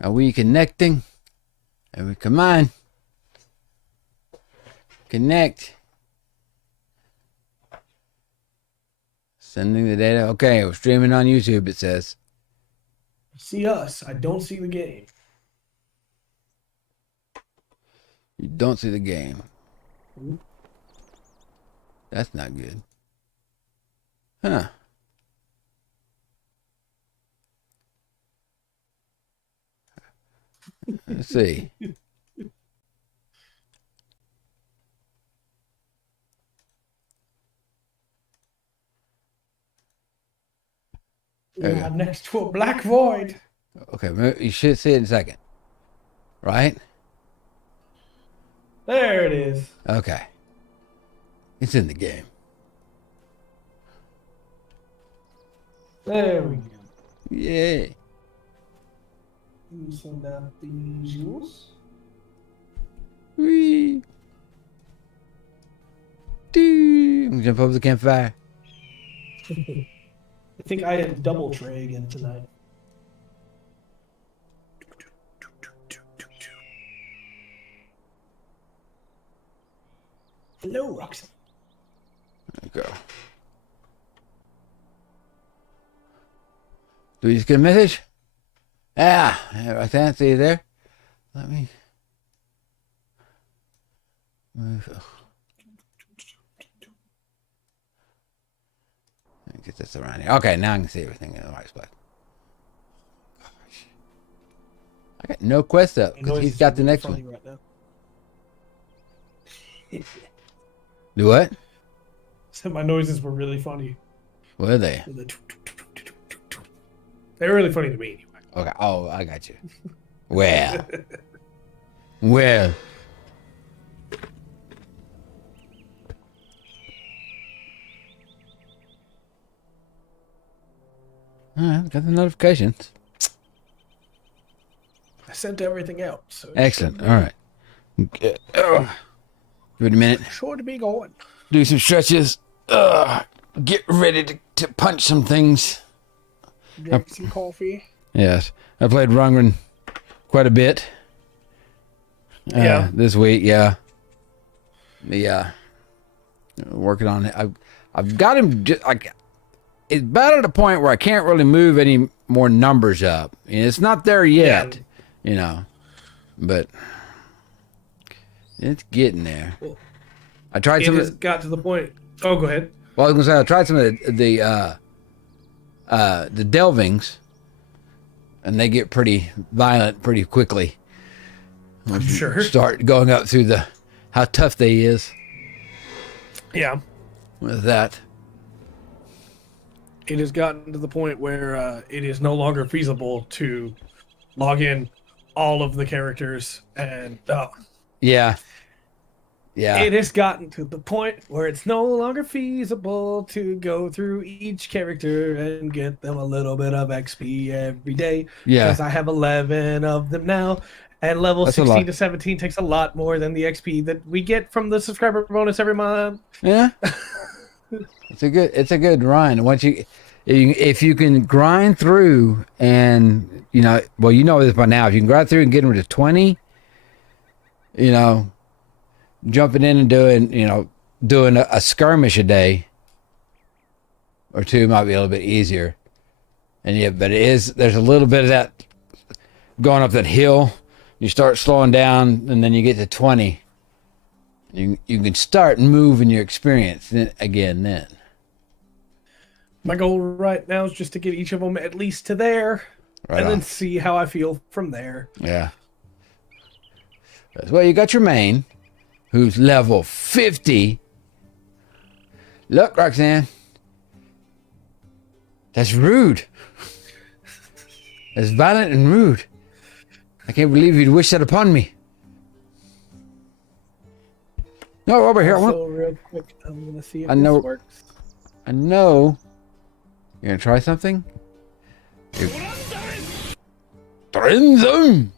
Are we connecting? Are we, come on. Connect. Sending the data. Okay, we're streaming on YouTube, it says. See us. I don't see the game. You don't see the game. That's not good. Huh. Let's see. Yeah, next to a black void. Okay, you should see it in a second. Right? There it is. Okay. It's in the game. There we go. Yay. Send out the visuals. Whee. Doo. Jump over the campfire. I think I had double tray again tonight. Hello, Roxanne. There we go. Do you just get a message? Yeah, Roxanne, see you there. Let me move. Let me get this around here. Okay, now I can see everything in the right spot. Gosh. I got no quest up because he's got the next one. Right now. Do what? So my noises were really funny. What are they? They were really funny to me. Okay. Oh, I got you. Well. Well. All right, got the notifications. I sent everything out. So Excellent. All right. Give it a minute. Sure to be going. Do some stretches. Get ready to punch some things. Drink some coffee. Yes. I played Rungren quite a bit. This week, yeah. Working on it. I've got him just like it's about at a point where I can't really move any more numbers up. And it's not there yet, you know. But it's getting there. Well, I tried some. It got to the point. Oh, go ahead. Well, I was gonna say I tried some of the delvings, and they get pretty violent pretty quickly. I'm sure. Start going up through how tough they is. Yeah. With that. It has gotten to the point where it is no longer feasible to log in all of the characters and Yeah. It has gotten to the point where it's no longer feasible to go through each character and get them a little bit of XP every day. Yeah. Because I have 11 of them now. And level That's 16 to 17 takes a lot more than the XP that we get from the subscriber bonus every month. Yeah. It's a good run. Once if you can grind through and you know this by now, if you can grind through and get them to 20, jumping in and doing a skirmish a day or two might be a little bit easier. And but there's a little bit of that going up that hill. You start slowing down and then you get to 20. You can start moving your experience then. My goal right now is just to get each of them at least to there, Right and on. then see how I feel from there. Yeah. Well, you got your main, who's level 50. Look, Roxanne. That's rude. That's violent and rude. I can't believe you'd wish that upon me. No, over here. So real quick, I'm gonna see if I know- this works. I know. You're gonna try something? Trinzum!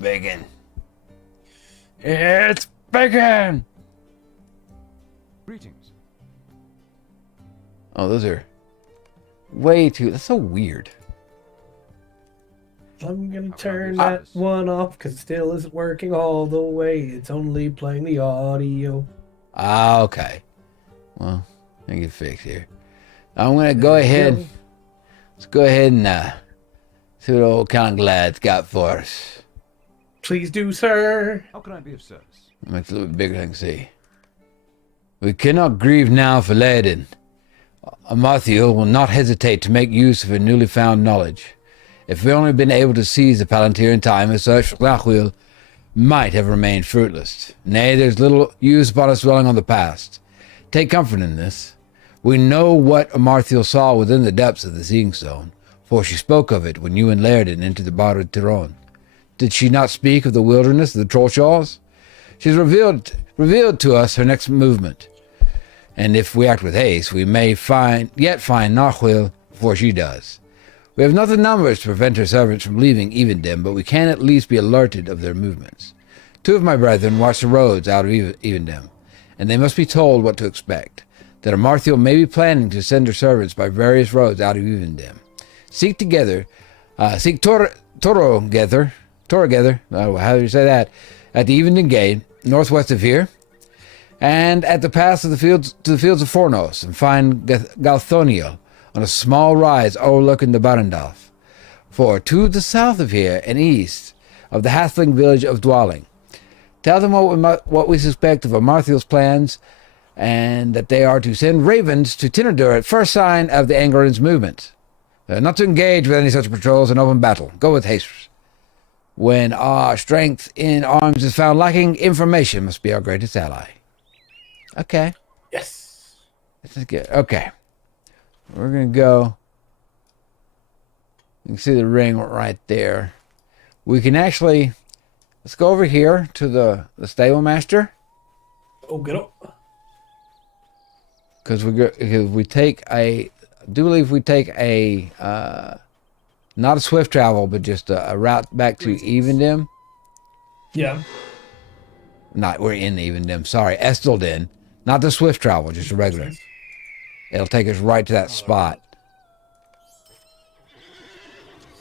Bacon. It's bacon! Greetings. Oh, those are way too... That's so weird. I'm gonna turn that one off because it still isn't working all the way. It's only playing the audio. Ah, okay. Well, I get fixed here. I'm gonna go ahead. Let's go ahead and see what old Conglad's got for us. Please do, sir. How can I be of service? Makes it a little bit bigger than I can see. We cannot grieve now for Laden. Amarthiel will not hesitate to make use of her newly found knowledge. If we only been able to seize the Palantir in time, as such, Lachuil might have remained fruitless. Nay, there's little use upon us dwelling on the past. Take comfort in this. We know what Amarthiel saw within the depths of the Seeing Stone, for she spoke of it when you and Laerden entered the Bar of Tyrone. Did she not speak of the wilderness of the Trollshaws? She's revealed to us her next movement. And if we act with haste, we may yet find Nahuil before she does. We have not the numbers to prevent her servants from leaving Evendem, but we can at least be alerted of their movements. 2 of my brethren watch the roads out of Evendem, and they must be told what to expect. That Amarthiel may be planning to send her servants by various roads out of Evendem. Seek Toro together, how do you say that, at the Evendem Gate, northwest of here, and at the pass of the fields to the fields of Fornos, and find Galthoniel on a small rise overlooking the Barendalf. For to the south of here and east of the halfling village of Dwalling. Tell them what we suspect of Amarthiel's plans, and that they are to send ravens to Tinadur at first sign of the Angorans' movement. Not to engage with any such patrols in open battle. Go with haste. When our strength in arms is found lacking, information must be our greatest ally. Okay. Yes. This is good. Okay. We're going to go. You can see the ring right there. We can actually, let's go over here to the stable master. Oh, get up. Because we take I do believe we take a, not a swift travel, but just a route back to Evendem. Yeah. We're in Evendem. Sorry, Estelden. Not the swift travel, just a regular. It'll take us right to that spot.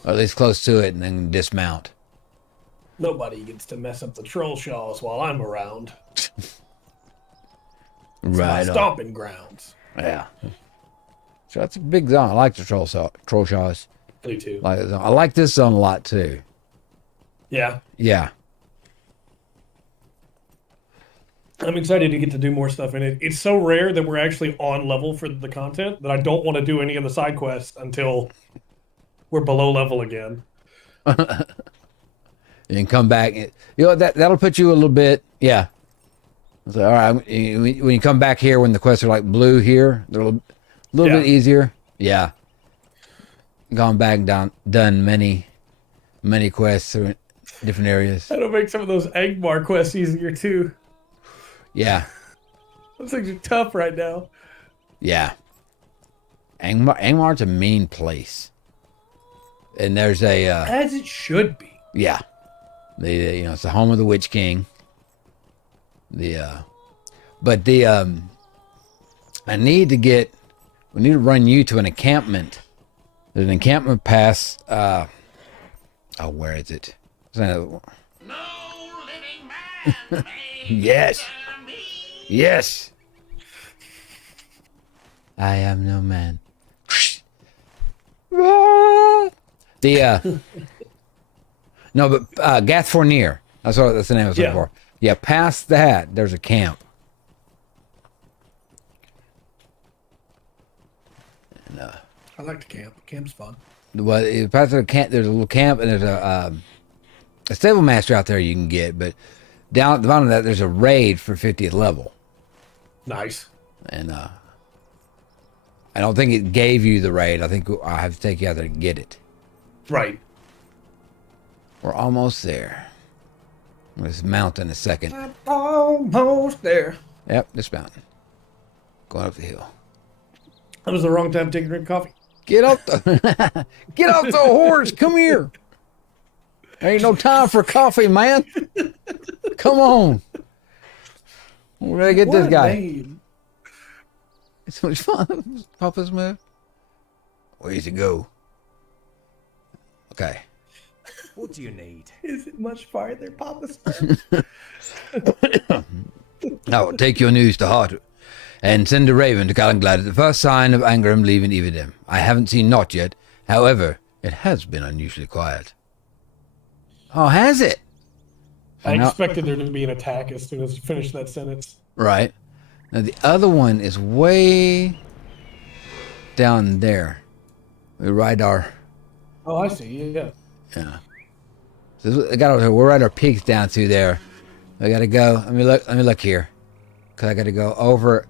Or at least close to it, and then dismount. Nobody gets to mess up the Trollshaws while I'm around. Right. It's my stomping grounds. Yeah. So that's a big zone. I like the Trollshaws. Me too. I like this zone a lot too. Yeah. Yeah. I'm excited to get to do more stuff in it. It's so rare that we're actually on level for the content that I don't want to do any of the side quests until we're below level again. And come back. You know, that'll put you a little bit, yeah. So, all right, when you come back here, when the quests are like blue here, they're a little bit easier. Yeah. Gone back and done many quests through different areas. That'll make some of those Angmar quests easier too. Yeah. Those things are tough right now. Yeah. Angmar's a mean place. And there's a... as it should be. Yeah. It's the home of the Witch King. But we need to run you to an encampment. There's an encampment past, where is it? No living man. Yes. Yes. I am no man. No, but Gathfornir. That's the name I was looking for. Yeah, past that, there's a camp. And, I like to camp. Camp's fun. Well, past the camp, there's a little camp, and there's a stable master out there you can get. But down at the bottom of that, there's a raid for 50th level. Nice. And I don't think it gave you the raid. I think I have to take you out there to get it. Right. We're almost there. Let's mount in a second. I'm almost there. Yep, this mountain. Going up the hill. That was the wrong time to take a drink of coffee. Get off the get off the horse. Come here. There ain't no time for coffee, man. Come on. We're gonna get this guy. Name. It's so much fun. Papa's move. Where's he go? Okay. What do you need? Is it much farther, Papa Smurf? I will take your news to heart and send a raven to Calanglad at the first sign of Angrim leaving Evidem. I haven't seen naught yet. However, it has been unusually quiet. Oh, has it? I expected there to be an attack as soon as you finished that sentence. Right. Now, the other one is way down there. We ride our... Oh, I see. Yeah. Yeah. So I got over here. We'll ride our pigs down through there. I gotta go. Let me look here. Because I gotta go over...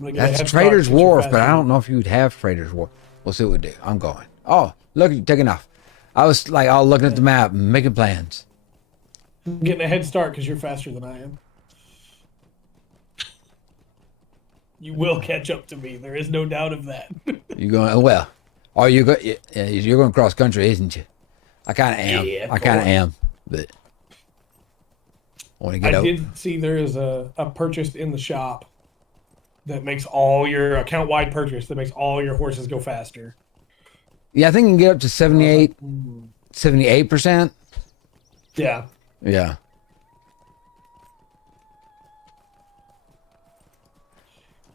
That's Trader's Wharf, but I don't know if you'd have Trader's Wharf. We'll see what we do. I'm going. Oh, look, you're taking off. I was like, all looking at the map and making plans. I'm getting a head start because you're faster than I am. You will catch up to me. There is no doubt of that. You're going, well, are you go, yeah, you're going cross country, isn't you? I kind of am. Yeah, I kind of am, but I want to get I out. did see there is a purchase in the shop that makes all your account-wide purchase that makes all your horses go faster. Yeah, I think you can get up to 78%. Yeah. Yeah.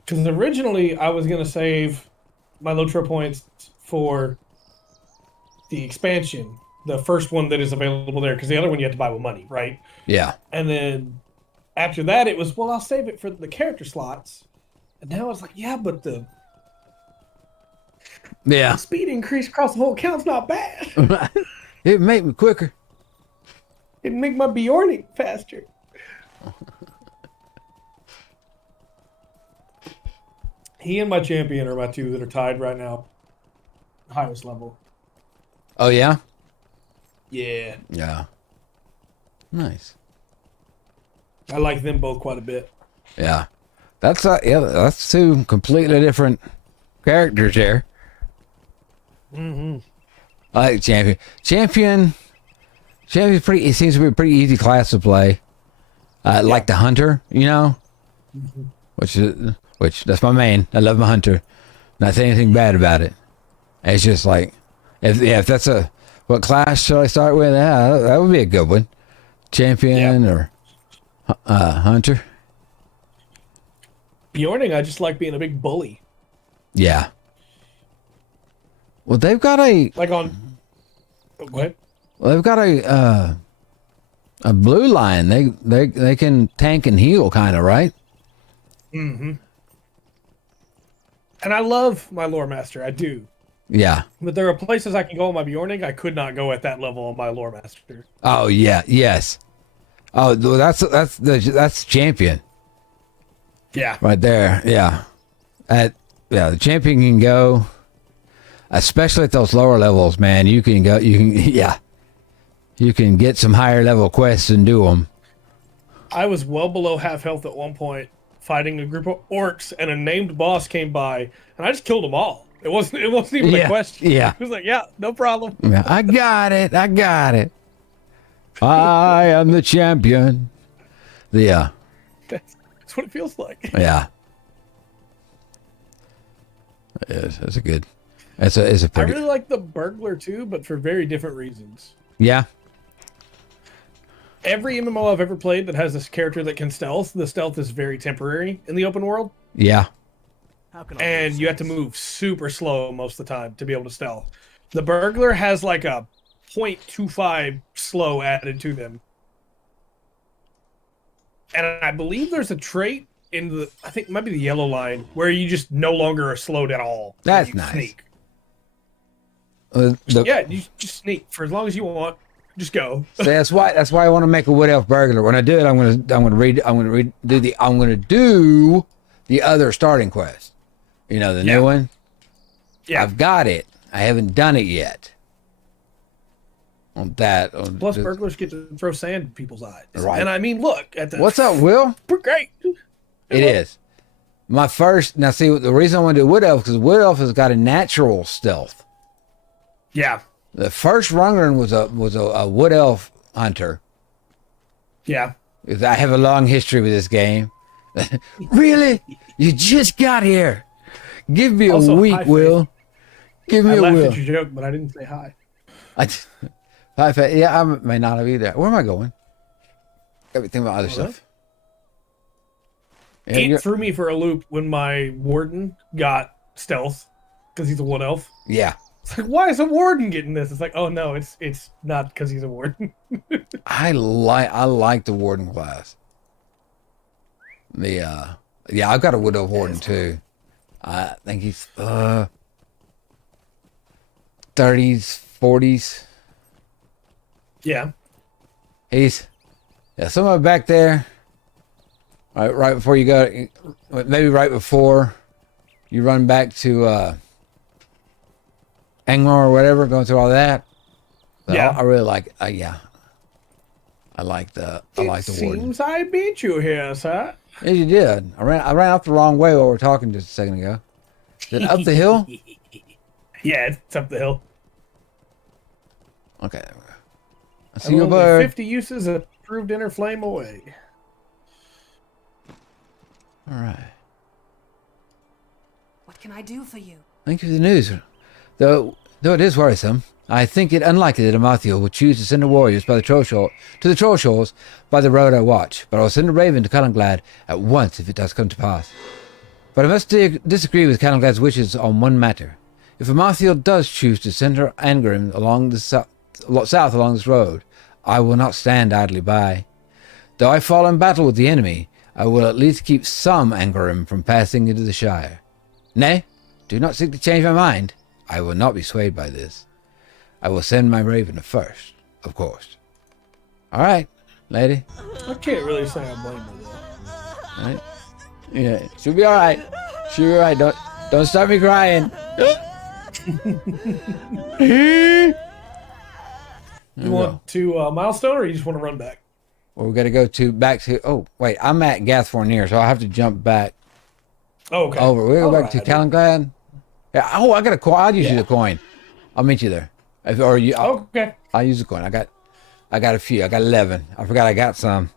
Because originally I was going to save my LOTRO points for the expansion, the first one that is available there, because the other one you have to buy with money, right? Yeah. And then after that it was, well, I'll save it for the character slots. And now it's like, yeah, but the speed increase across the whole account's not bad. It make me quicker. It'd make my Bjorning faster. He and my champion are my two that are tied right now. Highest level. Oh, yeah? Yeah. Yeah. Nice. I like them both quite a bit. Yeah. That's two completely different characters there. Mm-hmm. I like Champion. Champion's pretty. It seems to be a pretty easy class to play. Like the Hunter, you know, which that's my main. I love my Hunter. Not saying anything bad about it. It's just like, if that's what class shall I start with? Yeah, that would be a good one. Champion or Hunter. Bjorning, I just like being a big bully. Yeah. Well, they've got a Like on. Oh, go ahead. well, they've got a blue line. They can tank and heal, kind of, right? Mm-hmm. And I love my lore master. I do. Yeah. But there are places I can go on my Bjorning. I could not go at that level on my lore master. Oh yeah. Yes. Oh, well, that's champion Yeah. right there. Yeah. The champion can go, especially at those lower levels, man. You can go. You can get some higher level quests and do them. I was well below half health at one point, fighting a group of orcs, and a named boss came by, and I just killed them all. It wasn't even a question. Yeah. It was like, yeah, no problem. Yeah, I got it. I am the champion. Yeah. That's what it feels like. Yeah. That's a good. It's a I pretty. really like the burglar too, but for very different reasons. Yeah. Every MMO I've ever played that has this character that can stealth, the stealth is very temporary in the open world. Yeah. And you have to move super slow most of the time to be able to stealth. The burglar has like a 0.25 slow added to them. And I believe there's a trait in the, I think it might be the yellow line, where you just no longer are slowed at all. That's you nice. Sneak. Yeah, you just sneak for as long as you want. Just go. So that's why I want to make a wood elf burglar. When I do it, I'm gonna do the other starting quest. You know, the new one. Yeah. I've got it. I haven't done it yet. Plus, burglars get to throw sand in people's eyes. Right. And I mean, look at the. What's up, Will? We're great. It is. My first. Now, see, the reason I want to do wood elf because wood elf has got a natural stealth. Yeah. The first Rungren was a wood elf hunter. Yeah. I have a long history with this game. Really? You just got here. Give me a Also, week, high Will. Give me I a laughed wheel. at your joke, but I didn't say hi. Yeah, I may not have either. Where am I going? Everything about other stuff. Yeah, It threw me for a loop when my warden got stealth because he's a wood elf. yeah. It's like, why is a warden getting this? It's like, oh no, it's not because he's a warden. I like the warden class. Yeah, I've got a widow warden too. I think he's 30s, 40s. Yeah. Somewhere back there. Right before you go, maybe right before you run back to Angmar or whatever, going through all that. But Yeah. I really like. I like the warden. Seems I beat you here, sir. Yeah, you did. I ran off the wrong way while we were talking just a second ago. Is it up the hill? Yeah, it's up the hill. Okay, there we go. I see you, Only bird. 50 uses of approved inner flame away. All right. What can I do for you? Thank you for the news. Though it is worrisome, I think it unlikely that Amathiel will choose to send her warriors to the Troll Shores by the road I watch, but I will send a raven to Calenglad at once if it does come to pass. But I must disagree with Calenglad's wishes on one matter. If Amathiel does choose to send her Angrim along the south along this road, I will not stand idly by. Though I fall in battle with the enemy, I will at least keep some Angrim from passing into the Shire. Nay, do not seek to change my mind. I will not be swayed by this. I will send my raven first, of course. All right, lady. I can't really say I blame her though. All right. Yeah, she'll be all right. She'll be all right. Don't start me crying. You want to milestone, or you just want to run back? Well, we got to go back to. Oh, wait, I'm at Gathfornir, so I'll have to jump back Oh, okay. over. We'll go back to Alright. Calenglad. Yeah. Oh, I got a coin. I'll use you the coin. I'll meet you there. Okay. I'll use the coin. I got a few. I got 11. I forgot I got some.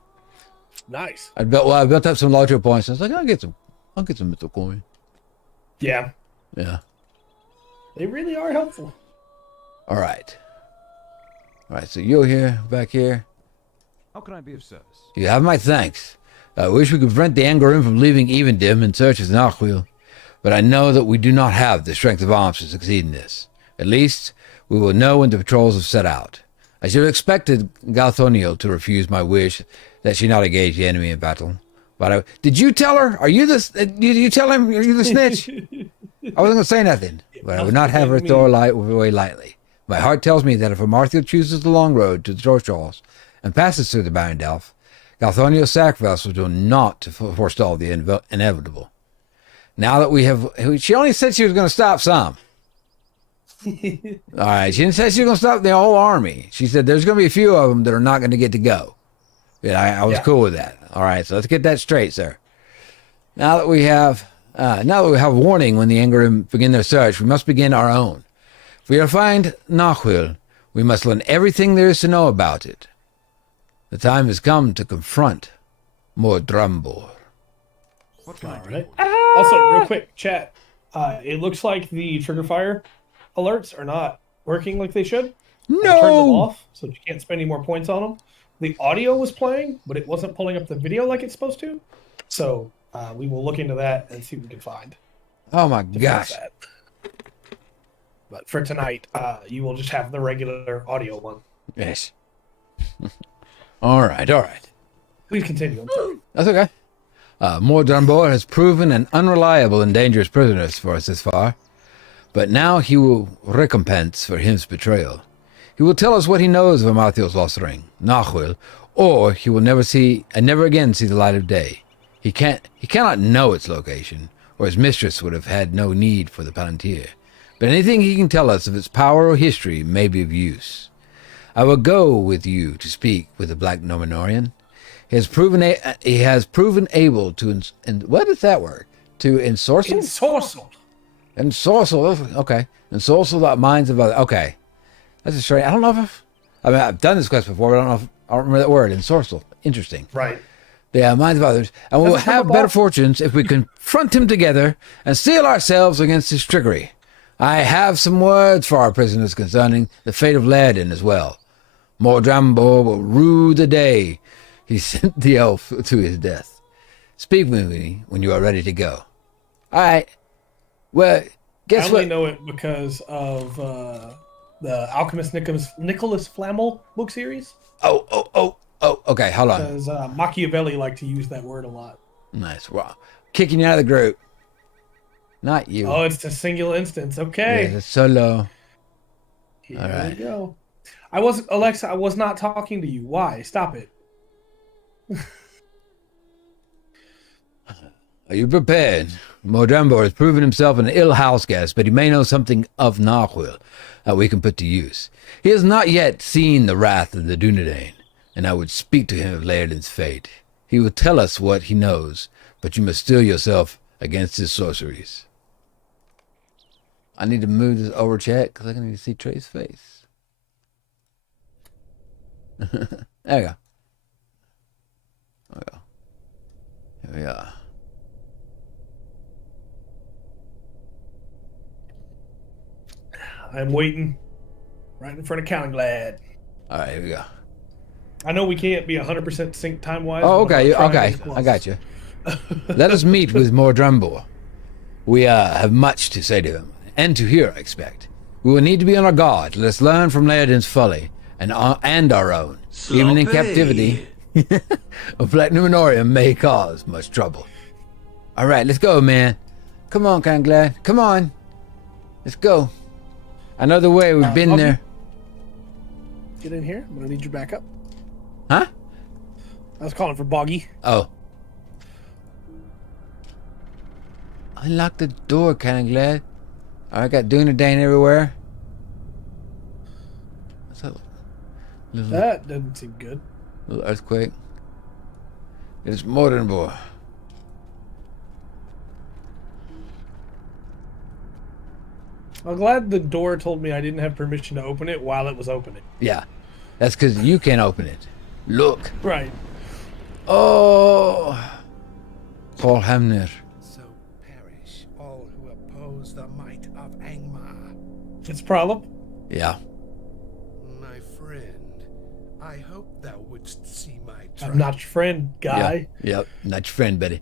Nice. I built up some LOTRO points. I was like, I'll get some mythical coin. Yeah. Yeah. They really are helpful. All right. So you're here, back here. How can I be of service? You have my thanks. I wish we could prevent the Angarim from leaving Evendim in search of Nachwil, but I know that we do not have the strength of arms to succeed in this. At least, we will know when the patrols have set out. I should have expected Galthoniel to refuse my wish that she not engage the enemy in battle. But did you tell her? Are you the? Did you tell him? Are you the snitch? I wasn't going to say nothing, but I would not have her throw away lightly. My heart tells me that if Amarthiel chooses the long road to the Torchals and passes through the Barondelf, Galthoniel's sacrifice will do not to forestall the inevitable. Now that we have... She only said she was going to stop some. All right, she didn't say she was going to stop the whole army. She said there's going to be a few of them that are not going to get to go. Yeah, I was cool with that. All right, so let's get that straight, sir. Now that we have warning when the Angarim begin their search, we must begin our own. If we are to find Nachwil, we must learn everything there is to know about it. The time has come to confront Mordrumbor. What can I do? Right. Also, real quick, chat. It looks like the trigger fire alerts are not working like they should. No! I turned them off, so you can't spend any more points on them. The audio was playing, but it wasn't pulling up the video like it's supposed to. So we will look into that and see what we can find. Oh my to fix gosh. that. But for tonight, you will just have the regular audio one. Yes. All right. Please continue. I'm sorry. That's okay. Mordrumbor has proven an unreliable and dangerous prisoner for us this far, but now he will recompense for his betrayal. He will tell us what he knows of Amathiel's lost ring, Nachwil, or he will never again see the light of day. He cannot know its location, or his mistress would have had no need for the Palantir. But anything he can tell us of its power or history may be of use. I will go with you to speak with the Black Nominorian. He has proven able to, what is that word? To ensorcel? Ensorcel. Ensorcel, okay. Ensorcel the minds of others. Okay. That's a strange, I don't know if I've done this quest before, but I don't remember that word. Ensorcel. Interesting. Right. The minds of others. And we will Doesn't come have up better often. fortunes if we confront him together and steel ourselves against his trickery. I have some words for our prisoners concerning the fate of Lærden as well. Mordrambor will rue the day he sent the elf to his death. Speak with me when you are ready to go. All right. Well, guess I only what? know it because of the Alchemist Nicholas Flamel book series. Oh. Okay, hold on. Because Machiavelli liked to use that word a lot. Nice. Wow. Kicking you out of the group. Not you. Oh, it's a single instance. Yeah, Okay. it's solo. Here all right. we go. Alexa, I was not talking to you. Why? Stop it. Are you prepared? Mordrambor has proven himself an ill house guest, but he may know something of Narquil that we can put to use. He has not yet seen the wrath of the Dunedain, and I would speak to him of Lærden's fate. He will tell us what he knows, but you must steel yourself against his sorceries. I need to move this over check because I need to see Trey's face. There we go. Here we are. I'm waiting right in front of Counting Glad. All right, here we go. I know we can't be 100% sync time-wise. Oh, but I'm okay, trying okay. as close. I got you. Let us meet with Mordrambor. We have much to say to him, and to hear, I expect. We will need to be on our guard. Let us learn from Lærden's folly, and our own. Even in captivity, a platinum Minorium may cause much trouble. All right, let's go, man. Come on, Glad. Come on. Let's go. I know the way. We've been there. Get in here. I'm going to need your backup. Huh? I was calling for Boggy. Oh. Unlock the door, Glad. I got Dunedain everywhere. What's that? That doesn't seem good. Little earthquake. It's Mordrambor. I'm glad the door told me I didn't have permission to open it while it was opening. Yeah. That's because you can't open it. Look. Right. Oh. Paul Hamner. So perish all who oppose the might of Angmar. It's a problem. Yeah. My friend, I hope thou wouldst see my trial. I'm not your friend, guy. Yeah. Yep. Not your friend, Betty.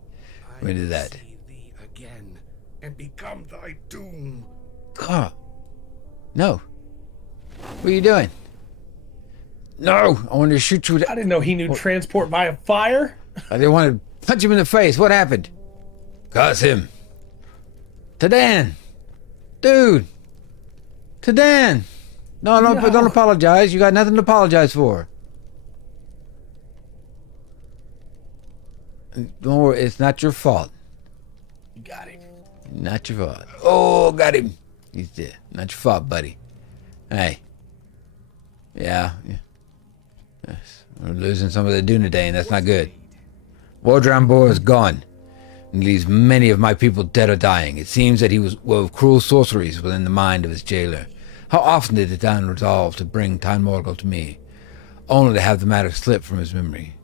We did that. See thee again and become thy doom. God. No. What are you doing? No. I wanted to shoot you with I didn't know he knew transport via fire. I didn't want to punch him in the face. What happened? Curse him. Tadan. Dude. Tadan. No, don't apologize. You got nothing to apologize for. Don't worry. It's not your fault. You got him. Not your fault. Oh, got him. He's dead. Not your fault, buddy. Hey. Yeah. Yes. We're losing some of the Dunedain. That's not good. Mordrambor is gone, and leaves many of my people dead or dying. It seems that he was wove cruel sorceries within the mind of his jailer. How often did the Titan resolve to bring Time Morgul to me, only to have the matter slip from his memory?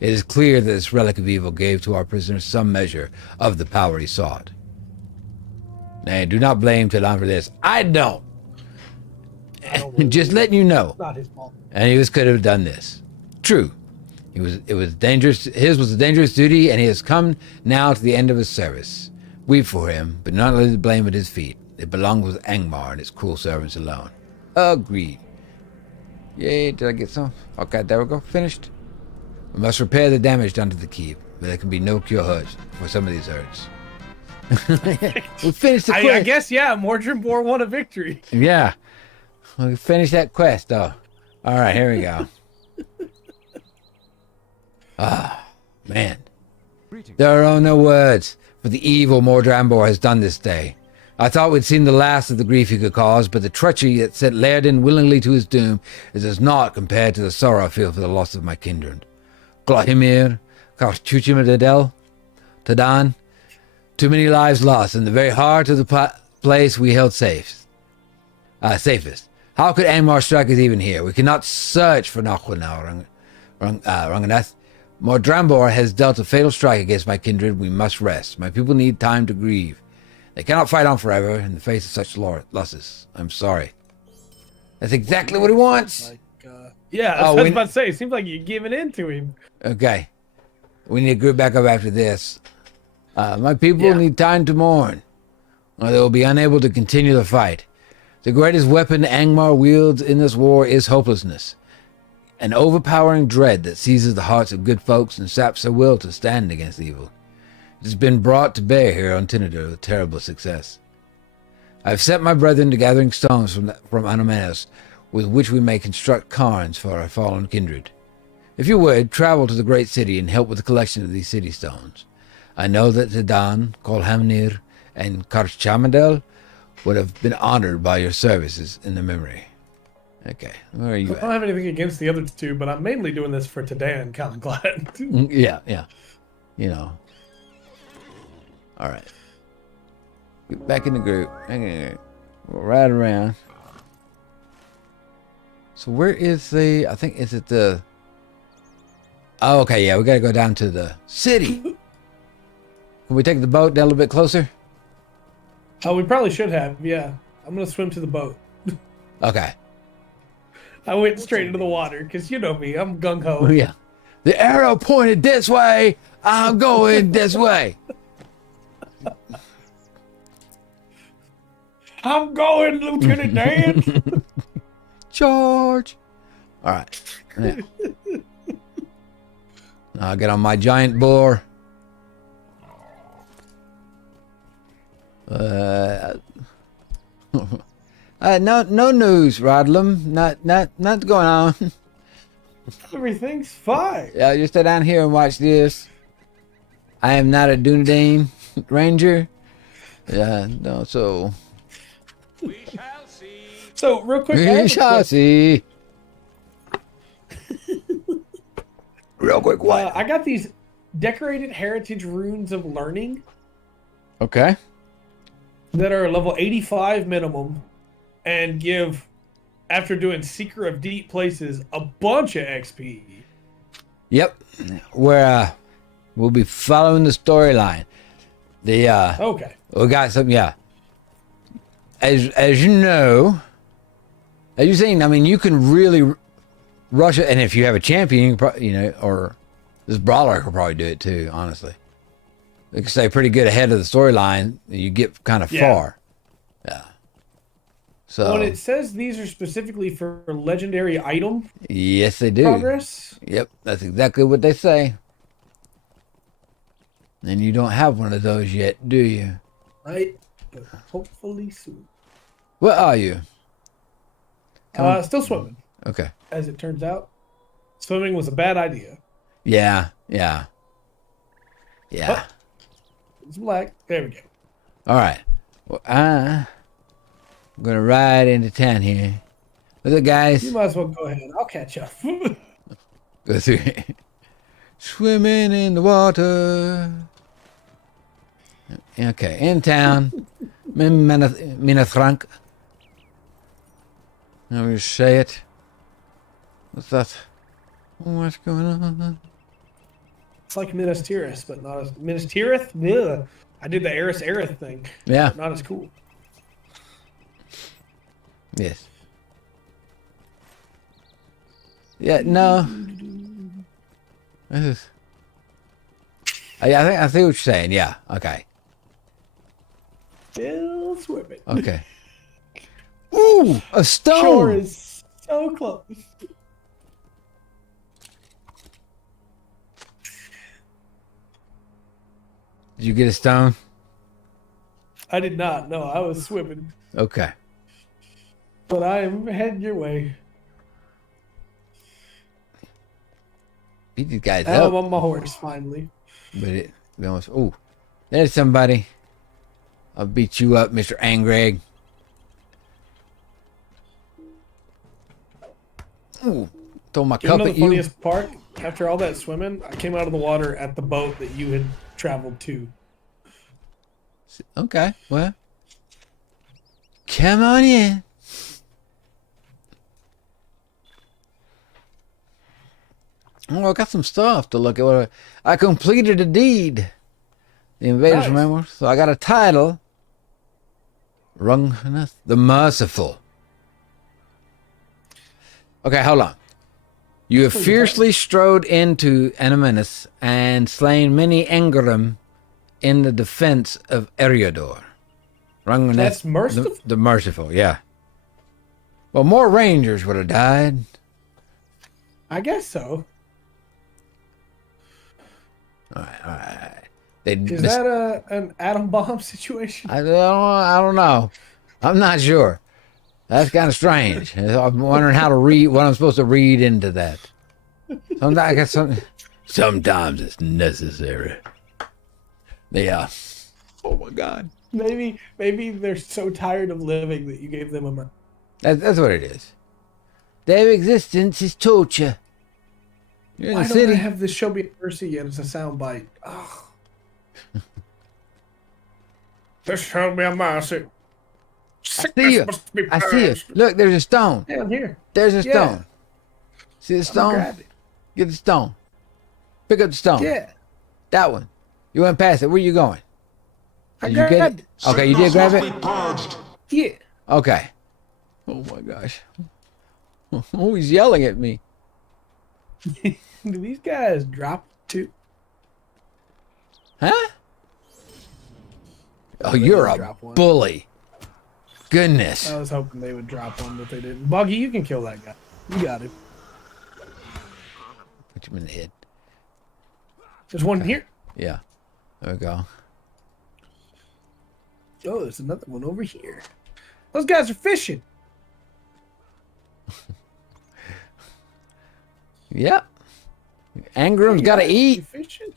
It is clear that this relic of evil gave to our prisoner some measure of the power he sought. Nay, do not blame Tadan for this. I don't. Just letting you know. It's not his fault. And he could have done this. True. It was dangerous. His was a dangerous duty, and he has come now to the end of his service. Weep for him, but not lay the blame at his feet. It belongs with Angmar and his cruel servants alone. Agreed. Yay, did I get some? Okay, there we go. Finished. We must repair the damage done to the keep, but there can be no cure hurt for some of these hurts. We finished the quest. I guess, yeah, Mordrambor won a victory. Yeah. We finished that quest, though. All right, here we go. Man. Greetings. There are no words for the evil Mordrambor has done this day. I thought we'd seen the last of the grief he could cause, but the treachery that sent Lærden willingly to his doom is as naught compared to the sorrow I feel for the loss of my kindred. Glahimir, Karchuchimadadel, Tadan, too many lives lost in the very heart of the place we held safest. How could Angmar strike us even here? We cannot search for Narquil now, Ranganath. Mordrambor has dealt a fatal strike against my kindred. We must rest. My people need time to grieve. They cannot fight on forever in the face of such losses. I'm sorry. That's exactly what he wants. Yeah, that's what I was about to say. It seems like you're giving in to him. Okay. We need to group back up after this. My people need time to mourn, or they will be unable to continue the fight. The greatest weapon Angmar wields in this war is hopelessness, an overpowering dread that seizes the hearts of good folks and saps their will to stand against evil. It has been brought to bear here on Tinador with terrible success. I have set my brethren to gathering stones from Anomenos, with which we may construct cairns for our fallen kindred. If you would, travel to the great city and help with the collection of these city stones. I know that Zidane, Kolhamnir, and Karchamadel would have been honored by your services in their memory. Okay, where are you I don't have anything against the other two, but I'm mainly doing this for today and Kalinglad. Yeah. You know. All right. Get back in the group. We'll ride around. So where is I think, is it the... Oh, okay, yeah, we gotta go down to the city. Can we take the boat down a little bit closer? Oh, we probably should have, yeah. I'm gonna swim to the boat. Okay. I went straight into the water, because you know me, I'm gung-ho. Oh, yeah. The arrow pointed this way. I'm going this way. I'm going, Lieutenant Dan. Charge. All right. Yeah. I'll get on my giant boar. No news, Rodlam. Not going on. Everything's fine. Yeah, just stay down here and watch this. I am not a Dunedain ranger. Yeah, no, so. We shall see. So, real quick. We shall see. Real quick, what? I got these decorated heritage runes of learning Okay. that are level 85 minimum and give, after doing Seeker of Deep Places, a bunch of XP. Yep. We'll be following the storyline. Okay. We got some, yeah. As you know, as you've seen, I mean, you can really rush it, and if you have a champion, you can probably, or this brawler could probably do it too. Honestly, they can stay pretty good ahead of the storyline. You get kind of far. Yeah. So. Well, it says these are specifically for legendary item. Yes, they do. Progress. Yep, that's exactly what they say. And you don't have one of those yet, do you? Right. But hopefully soon. Where are you? Still swimming. Okay. As it turns out, swimming was a bad idea. Yeah. Oh, it's black. There we go. All right. Well, I'm gonna ride into town here. What's up, guys? You might as well go ahead. I'll catch up. Go through it. Swimming in the water. Okay, in town. Minatrank. How do you say it? What's that? What's going on? It's like Minas Tirith, but not as Minas Tirith. Ugh. I did the Eris Aerith thing. Yeah. Not as cool. Yes. Yeah. No. This is. I see what you're saying. Yeah. Okay. Still swimming. Okay. Ooh, a stone. Shore is so close. Did you get a stone? I did not. No, I was swimming. Okay. But I am heading your way. Beat these guys I'm up. on my horse finally. But it almost. Ooh, there's somebody. I'll beat you up, Mr. Angreg. Ooh, throw my You cup know the at you. funniest part? After all that swimming, I came out of the water at the boat that you had traveled to. Okay, well, come on in. Oh, I got some stuff to look at. I completed a deed. The invaders, Nice. remember? So I got a title. Rungneth? The Merciful. Okay, hold on. You have fiercely strode into Anomenis and slain many Engram in the defense of Eriador. Rungneth, That's merciful? The Merciful, yeah. Well, more Rangers would have died. I guess so. All right. Is that an atom bomb situation? I don't know. I'm not sure. That's kind of strange. I'm wondering how to read what I'm supposed to read into that. Sometimes it's necessary. Yeah. Oh my God. Maybe they're so tired of living that you gave them a mercy. That's what it is. Their existence is torture. You're in Why the don't city. I have this show me mercy yet as a soundbite? Oh. This shall be a mercy. I see you. Look, there's a stone. Yeah, I'm here. There's a Yeah. stone. See the I'm gonna stone? grab it. Get the stone. Pick up the stone. Yeah. That one. You went past it. Where you going? I Did you get grabbed it? Okay, you did grab it? Yeah. Okay. Oh my gosh. Oh, he's yelling at me. Do these guys drop too? Huh? Oh, you're a Drop one. bully. Goodness. I was hoping they would drop one, but they didn't. Buggy, you can kill that guy. You got him. Put him in the head. There's one here. Yeah. There we go. Oh, there's another one over here. Those guys are fishing. Yep. Angram's got to You eat. fishing?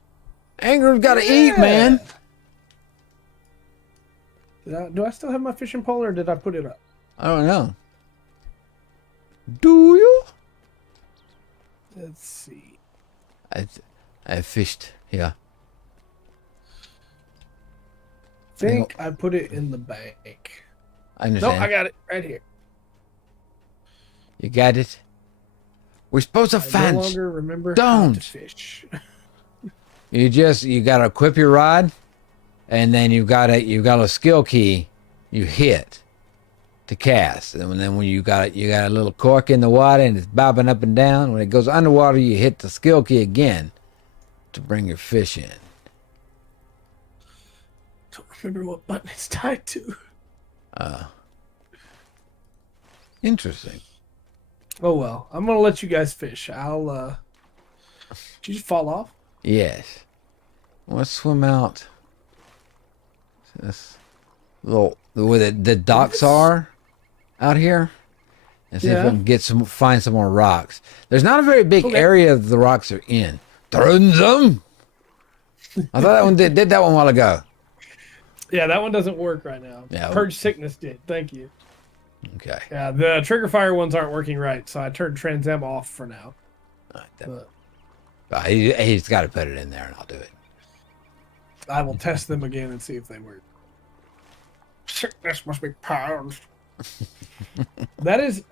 Angram's got to eat, man. Do I still have my fishing pole, or did I put it up? I don't know. Do you? Let's see. I fished. Yeah. Think I put it in the bank. I No, understand. I got it right here. You got it? We're supposed to I find no longer remember how to stones. fish. You gotta equip your rod, and then you got a skill key you hit to cast. And then when you got a little cork in the water and it's bobbing up and down. When it goes underwater, you hit the skill key again to bring your fish in. Don't remember what button it's tied to. Interesting. Oh well, I'm gonna let you guys fish. Did you just fall off? Yes. Let's swim out. This little where the docks are out here, and see if we can find some more rocks. There's not a very big area the rocks are in. Turns them. I thought that one did that one a while ago. Yeah, that one doesn't work right now. Yeah. Purge Sickness did. Thank you. Okay. Yeah, the trigger fire ones aren't working right, so I turned Transem off for now. All right, But he's got to put it in there, and I'll do it. I will test them again and see if they work. Sickness must be purged. That is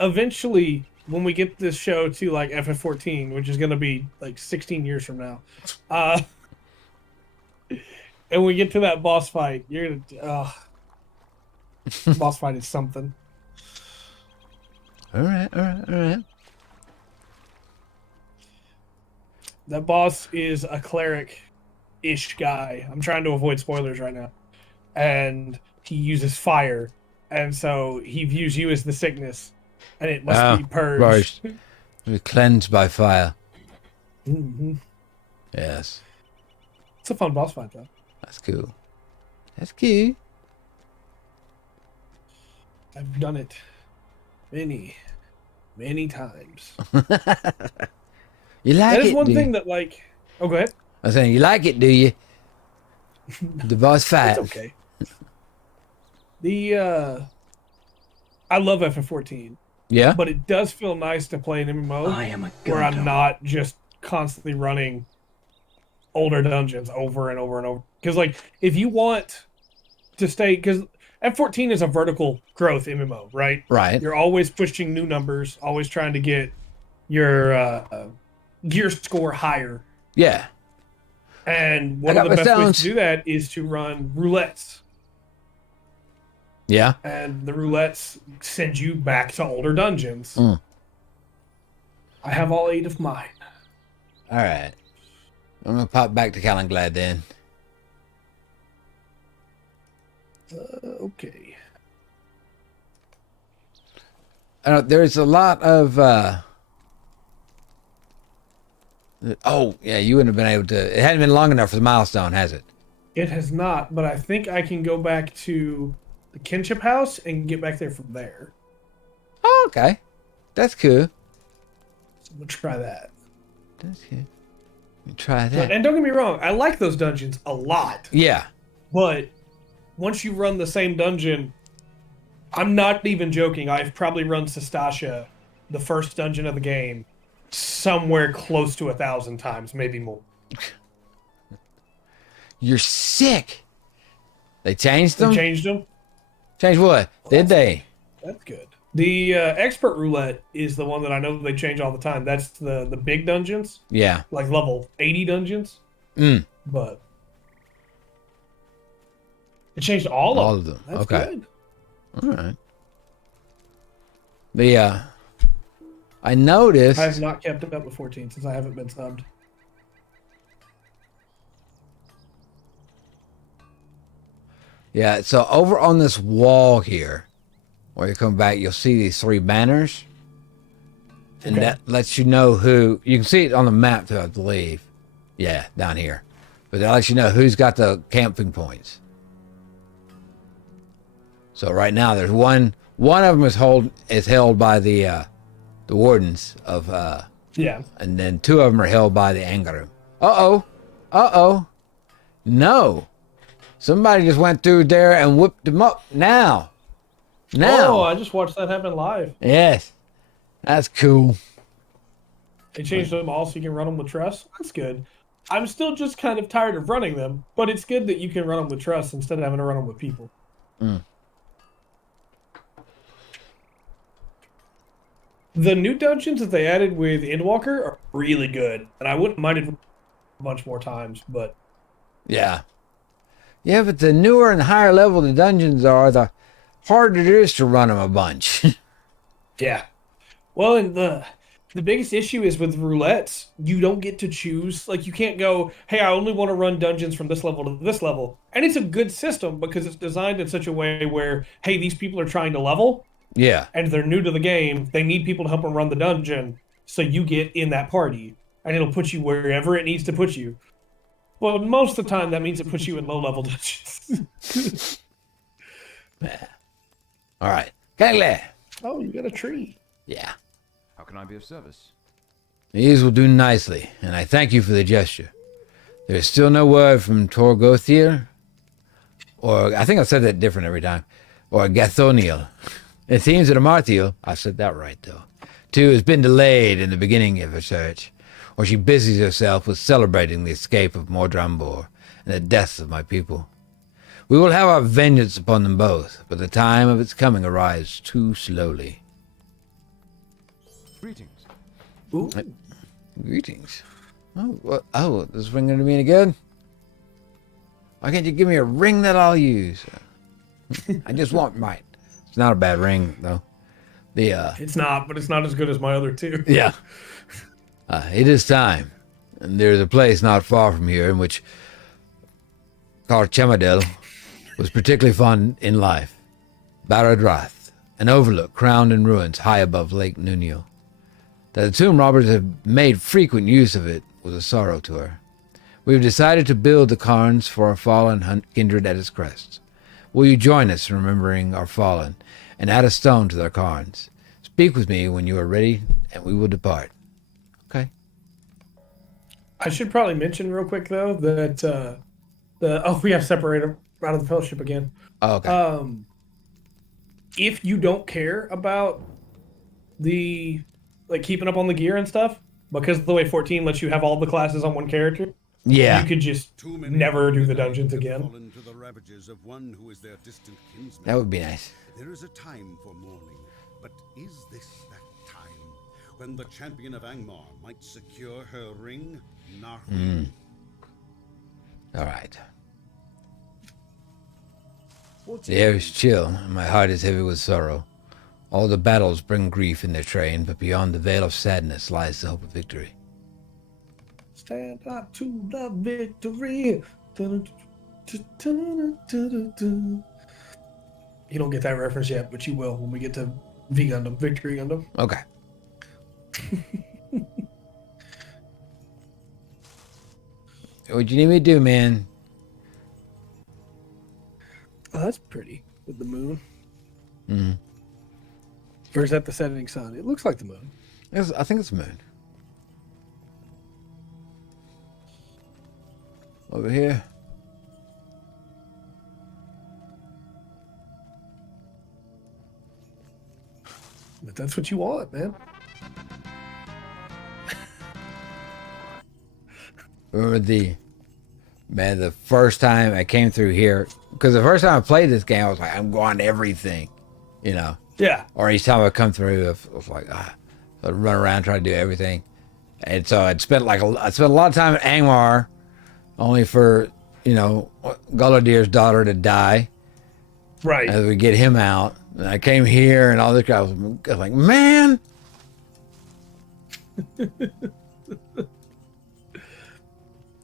eventually when we get this show to like FF14, which is going to be like 16 years from now. And we get to that boss fight, you're gonna boss fight is something. All right. That boss is a cleric-ish guy. I'm trying to avoid spoilers right now. And he uses fire. And so he views you as the sickness. And it must be purged. We're cleansed by fire. Mm-hmm. Yes. It's a fun boss fight, though. That's cool. That's cool. I've done it many times. You like That it, is one do thing you? that, like... Oh, go ahead. I'm saying, you like it, do you? The boss fight. It's okay. I love FF14, Yeah? but it does feel nice to play an MMO where I'm not just constantly running older dungeons over and over and over. Because, like, if you want to stay... Because F14 is a vertical growth MMO, right? Right. You're always pushing new numbers, always trying to get your gear score higher. Yeah. And one I of got the my best ways stones. to do that is to run roulettes. Yeah. and the roulettes send you back to older dungeons. Mm. I have all 8 of mine. All right. I'm gonna pop back to Calenglad then. Okay. There's a lot of. Oh yeah, you wouldn't have been able to. It hadn't been long enough for the milestone, has it? It has not, but I think I can go back to the kinship house and get back there from there. Oh, okay. That's cool. So we'll try that. That's cool. Let me try that. And don't get me wrong, I like those dungeons a lot. Yeah. But once you run the same dungeon, I'm not even joking. I've probably run Sestasha, the first dungeon of the game, somewhere close to 1,000 times, maybe more. You're sick. They changed them? They changed them. Changed what? Did they? That's good. The expert roulette is the one that I know they change all the time. That's the big dungeons, Yeah. like level 80 dungeons. Mm. But it changed all of them. That's okay. good. All right. I noticed. I have not kept up with 14 since I haven't been subbed. Yeah, so over on this wall here, where you come back, you'll see these 3 banners. And Okay. that lets you know who. You can see it on the map, too, I believe. Yeah, down here. But that lets you know who's got the camping points. So right now, there's one. One of them is held by the wardens of. Yeah. And then 2 of them are held by the Angarum. Uh-oh. No. Somebody just went through there and whipped them up. Now. Oh, I just watched that happen live. Yes. That's cool. They changed them all so you can run them with trust. That's good. I'm still just kind of tired of running them, but it's good that you can run them with trust instead of having to run them with people. Mm. The new dungeons that they added with Endwalker are really good, and I wouldn't mind it a bunch more times, but Yeah. Yeah, but the newer and higher level the dungeons are, the harder it is to run them a bunch. yeah. Well, and the biggest issue is with roulettes, you don't get to choose. Like, you can't go, hey, I only want to run dungeons from this level to this level. And it's a good system because it's designed in such a way where, hey, these people are trying to level, Yeah. and they're new to the game. They need people to help them run the dungeon, so you get in that party, and it'll put you wherever it needs to put you. Well, most of the time, that means it puts you in low-level dungeons. All right. Calenglad. Oh, you got a tree. Yeah. How can I be of service? These will do nicely, and I thank you for the gesture. There is still no word from Torgothier, or I think I said that different every time, or Gathoniel. It seems that Amartiel, I said that right though, too, has been delayed in the beginning of her search, or she busies herself with celebrating the escape of Mordrambor and the deaths of my people. We will have our vengeance upon them both, but the time of its coming arrives too slowly. Greetings. Ooh. Greetings. Oh, this ring gonna be any good? Why can't you give me a ring that I'll use? I just want mine. It's not a bad ring though. It's not, but it's not as good as my other two. Yeah. It is time, and there's a place not far from here in which called Chemadel was particularly fond in life. Baradrath, an overlook crowned in ruins high above Lake Nunio. That the tomb robbers have made frequent use of it was a sorrow to her. We have decided to build the cairns for our fallen kindred at its crest. Will you join us in remembering our fallen, and add a stone to their cairns? Speak with me when you are ready, and we will depart. Okay. I should probably mention real quick though that we have separated out of the fellowship again. Oh, okay. If you don't care about the keeping up on the gear and stuff, because of the way 14 lets you have all the classes on one character, Yeah. you could just never do the dungeons again. Fallen to the ravages of one who is their distant kinsman. That would be nice. There is a time for mourning, but is this that time when the champion of Angmar might secure her ring? Narhu. All right. The air is chill, and my heart is heavy with sorrow. All the battles bring grief in their train, but beyond the veil of sadness lies the hope of victory. Stand up to the victory. You don't get that reference yet, but you will when we get to V Gundam, Victory Gundam. Okay. What you need me to do, man? Oh, that's pretty with the moon. Mm-hmm. Or is that the setting sun? It looks like the moon. I think it's moon. Over here. But that's what you want, man. Remember the first time I came through here, because the first time I played this game, I was like, I'm going to everything, you know. Yeah. Or each time I come through, I was like, I'd run around trying to do everything. And so I spent a lot of time at Angmar, only for, you know, Guladir's daughter to die. Right. As we get him out. And I came here and all this guy was like, man.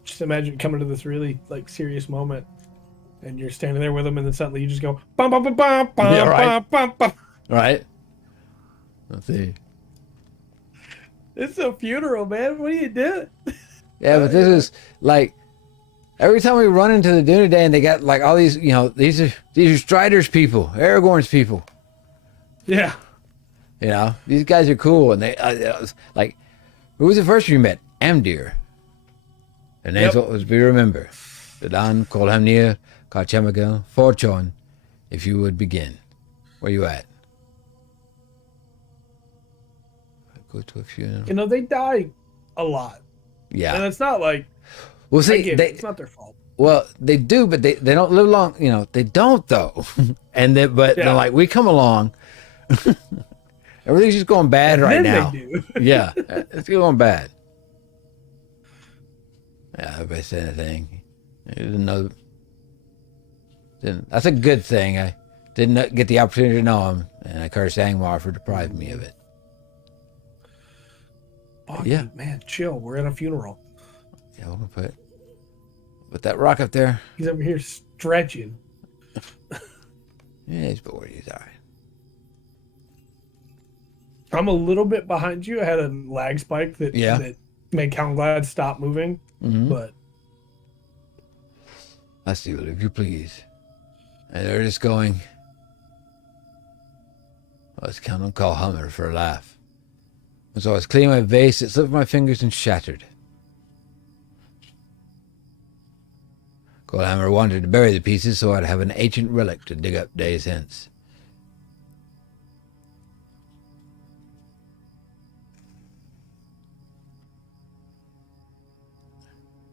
Just imagine coming to this really like serious moment and you're standing there with him and then suddenly you just go bum bum bum bum bum Yeah, right. bum bum. Right? Let's see. It's a funeral, man. What are you doing? Yeah, but this is like every time we run into the Dunedain, and they got like all these, you know, these are Strider's people, Aragorn's people. Yeah. You know, these guys are cool, and they like, who was the first you met? Amdir. The name's what was we remember. Dadan, Kolhamnir, Karchemagel, Forchon. If you would begin, where you at? Go to a funeral. You know, they die a lot. Yeah. And it's not like, Well, see, it's not their fault. well, they do, but they don't live long. You know, they don't though. And then, but they're like, we come along. Everything's just going bad And right then now. they do. Yeah, it's going bad. Yeah, everybody said anything. I didn't know. That's a good thing. I didn't get the opportunity to know him, and I cursed Angmar for depriving me of it. Oh, Yeah. man, chill. We're at a funeral. Yeah, we're gonna put that rock up there. He's over here stretching. Yeah, he's bored. He's all right. I'm a little bit behind you. I had a lag spike that made Count Glad stop moving, but I see it, if you please. And they're just going. Let's count on call Hummer for a laugh. And so I was cleaning my vase, it slipped from my fingers and shattered. Goldhammer wanted to bury the pieces so I'd have an ancient relic to dig up days hence.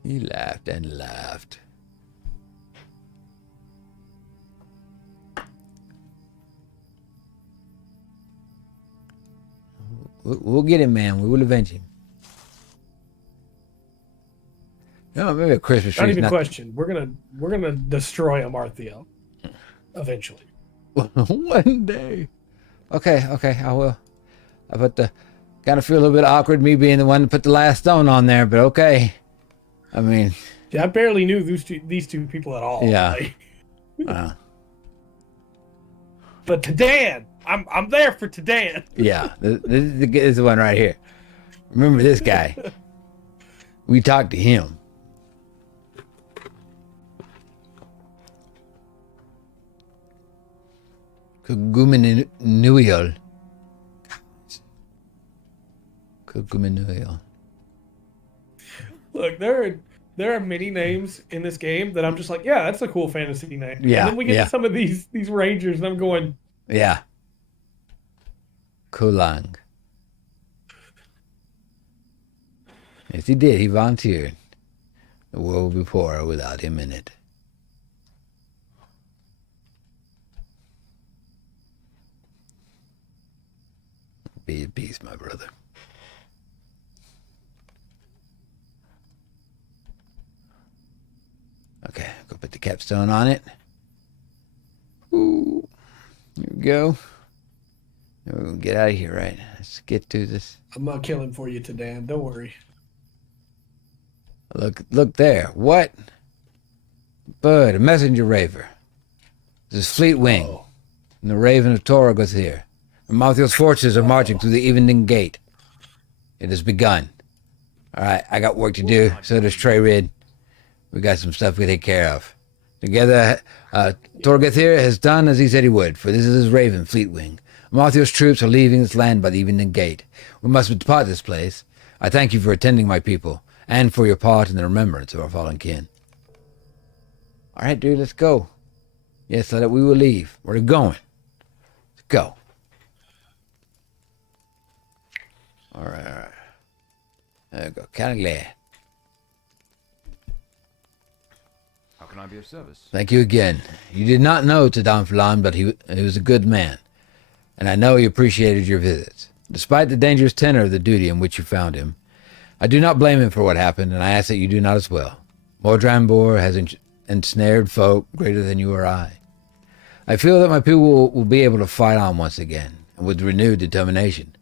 He laughed and laughed. We'll get him, man. We will avenge him. You know, maybe a Christmas tree. not even a question. We're gonna destroy Amarthio eventually. One day. Okay, I will. I put the kind of feel a little bit awkward me being the one to put the last stone on there, but okay. I mean, yeah, I barely knew these two people at all. Yeah. Like, but Tadan, I'm there for Tadan. Yeah, this is the one right here. Remember this guy? We talked to him. Kuguminuiol. Kuguminuiol. Look, there are many names in this game that I'm just like, yeah, that's a cool fantasy name. Yeah, And then we get to some of these rangers, and I'm going, yeah. Kulang. Yes, he did. He volunteered. The world would be poorer without him in it. Be at peace, my brother. Okay, go put the capstone on it. we go. We're gonna get out of here, right? Let's get to this. I'm gonna kill him for you today, Dan. Don't worry. Look there. What? Bird, a messenger raver. This is Fleet Wing, Oh. and the Raven of Torah goes here. The Malthiel's forces are marching through the Evening Gate. It has begun. All right, I got work to do. So does Trey Rid. We got some stuff we take care of. Together, Torgathir has done as he said he would, for this is his Raven, Fleet Wing. Malthiel's troops are leaving this land by the Evening Gate. We must depart this place. I thank you for attending my people, and for your part in the remembrance of our fallen kin. All right, dude, let's go. Yes, so that we will leave. Where are we going? Let's go. All right. There we go. Kind of glad. How can I be of service? Thank you again. You did not know Tadam Falan, but he was a good man, and I know he appreciated your visits. Despite the dangerous tenor of the duty in which you found him, I do not blame him for what happened, and I ask that you do not as well. Mordrambor has ensnared folk greater than you or I. I feel that my people will be able to fight on once again, and with renewed determination.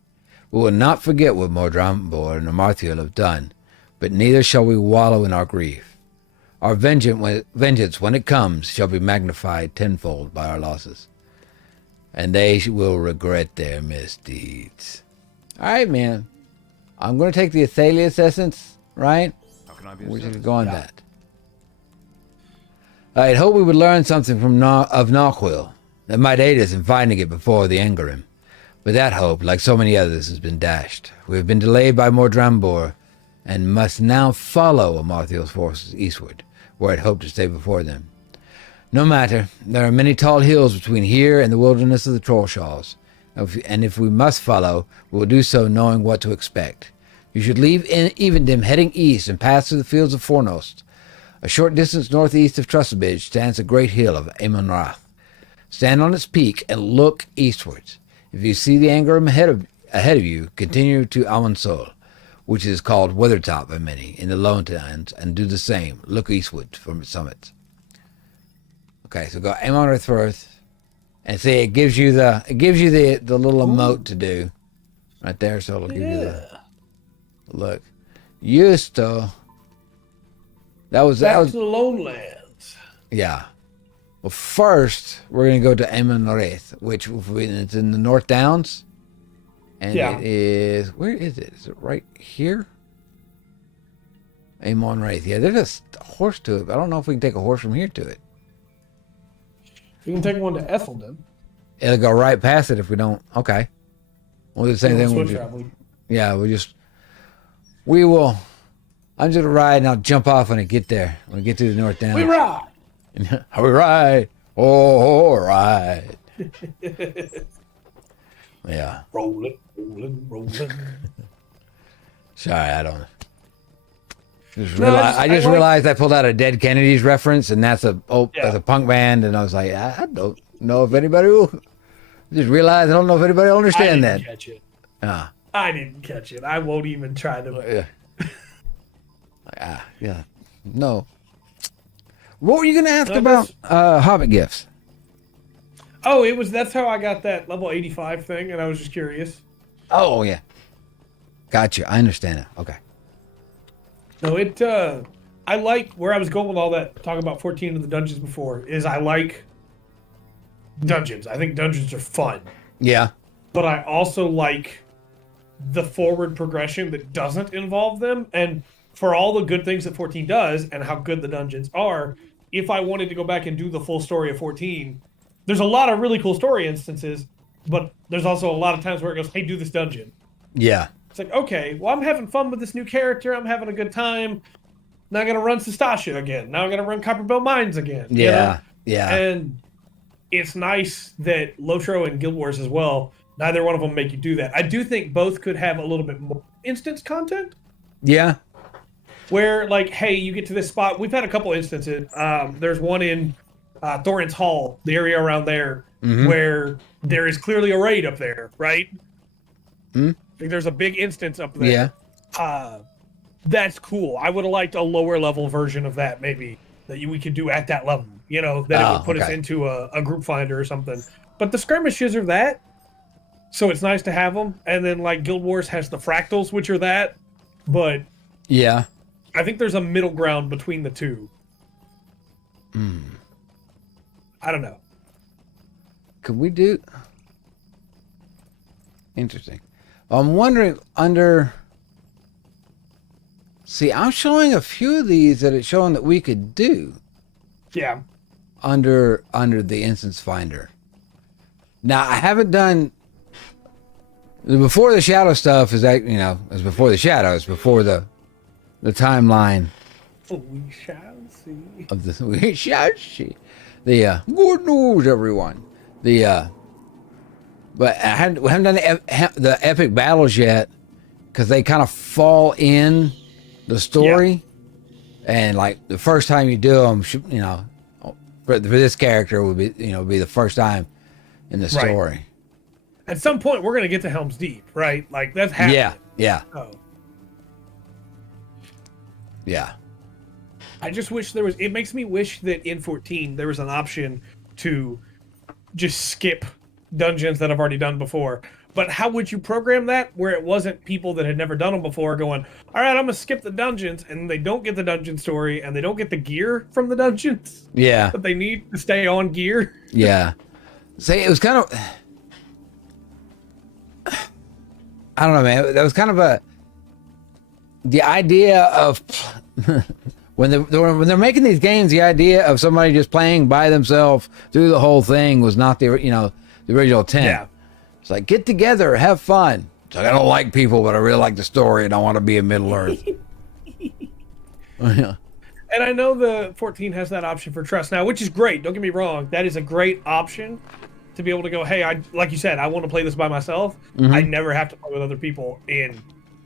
We will not forget what Mordrambor and Amarthiel have done, but neither shall we wallow in our grief. Our vengeance, when it comes, shall be magnified tenfold by our losses, and they will regret their misdeeds. All right, man. I'm going to take the Athalius essence, right? How can I be of We're just service? going that. I'd hope we would learn something from of Narquil that might aid us in finding it before the Engarim. But that hope, like so many others, has been dashed. We have been delayed by Mordrambor and must now follow Amarthiel's forces eastward, where I'd hoped to stay before them. No matter, there are many tall hills between here and the wilderness of the Trollshaws, and if we must follow, we will do so knowing what to expect. You should leave Evendim heading east and pass through the fields of Fornost. A short distance northeast of Trustabridge stands the great hill of Amonrath. Stand on its peak and look eastwards. If you see the Angarim ahead of you, continue to Almansol, which is called Weathertop by many, in the Lowlands, and do the same. Look eastward from its summits. Okay, so go Amonrath first, and see it gives you the little emote to do right there. So it'll give you the look. Used to. That was Back to the Lowlands. yeah. Well, first we're gonna go to Amonrath, which is in the North Downs, and Yeah. it is where is it? Is it right here? Amonrath. Yeah, there's a horse to it. But I don't know if we can take a horse from here to it. You can take one to Ethelden. It'll go right past it if we don't. Okay. We'll do the same thing. Swift We'll just, travel. yeah, we will. I'm just gonna ride and I'll jump off when I get there. When we get to the North Downs. We ride. We ride. Oh, ride. Yeah. Rolling, rolling, rolling. Sorry, I don't. No, I just realized I pulled out a Dead Kennedys reference, and that's that's a punk band, and I was like, I don't know if anybody will. Just realized I don't know if anybody will understand I that. didn't catch it. Ah, I didn't catch it. I won't even try to. yeah. Yeah. No. What were you gonna ask No, about Hobbit gifts? Oh, that's how I got that level 85 thing, and I was just curious. Oh yeah. Gotcha. I understand it. Okay. No, I like where I was going with all that, talking about 14 of the dungeons before, is I like dungeons. I think dungeons are fun. Yeah. But I also like the forward progression that doesn't involve them. And for all the good things that 14 does and how good the dungeons are, if I wanted to go back and do the full story of 14, there's a lot of really cool story instances, but there's also a lot of times where it goes, hey, do this dungeon. Yeah. It's like, okay, well, I'm having fun with this new character. I'm having a good time. Now I'm going to run Sestasha again. Now I'm going to run Copperbell Mines again. you Yeah. know? Yeah. And it's nice that LOTRO and Guild Wars as well, neither one of them make you do that. I do think both could have a little bit more instance content. Yeah. Where, like, hey, you get to this spot. We've had a couple instances. There's one in Thorin's Hall, the area around there, where there is clearly a raid up there, right? Like, there's a big instance up there. Yeah. That's cool. I would have liked a lower level version of that, maybe, that we could do at that level. You know, that it would put us into a group finder or something. But the skirmishes are that, so it's nice to have them. And then like Guild Wars has the fractals, which are that. But Yeah. I think there's a middle ground between the two. I don't know. Could we do? Interesting. I'm wondering under. See, I'm showing a few of these that it's showing that we could do Yeah. under the instance finder. Now I haven't done the before the shadow stuff. Is that is before the shadows, before the timeline We shall see. of the we shall see. The good news, everyone. The but we haven't done the epic battles yet because they kind of fall in the story, and like the first time you do them, for this character would be be the first time in the story. Right. At some point, we're gonna get to Helm's Deep, right? Like that's happening. Yeah. Oh. Yeah. I just wish there was. It makes me wish that in 14 there was an option to just skip dungeons that I've already done before. But how would you program that where it wasn't people that had never done them before going, all right, I'm gonna skip the dungeons, and they don't get the dungeon story and they don't get the gear from the dungeons Yeah. that they need to stay on gear? Yeah. See, it was kind of. I don't know, man. That was kind of the idea of when they're making these games. The idea of somebody just playing by themselves through the whole thing was not the original intent. Yeah. It's like get together, have fun. It's like I don't like people, but I really like the story, and I want to be in Middle Earth. Yeah. And I know the 14 has that option for trust now, which is great. Don't get me wrong. That is a great option to be able to go, hey, like you said, I want to play this by myself. I never have to play with other people in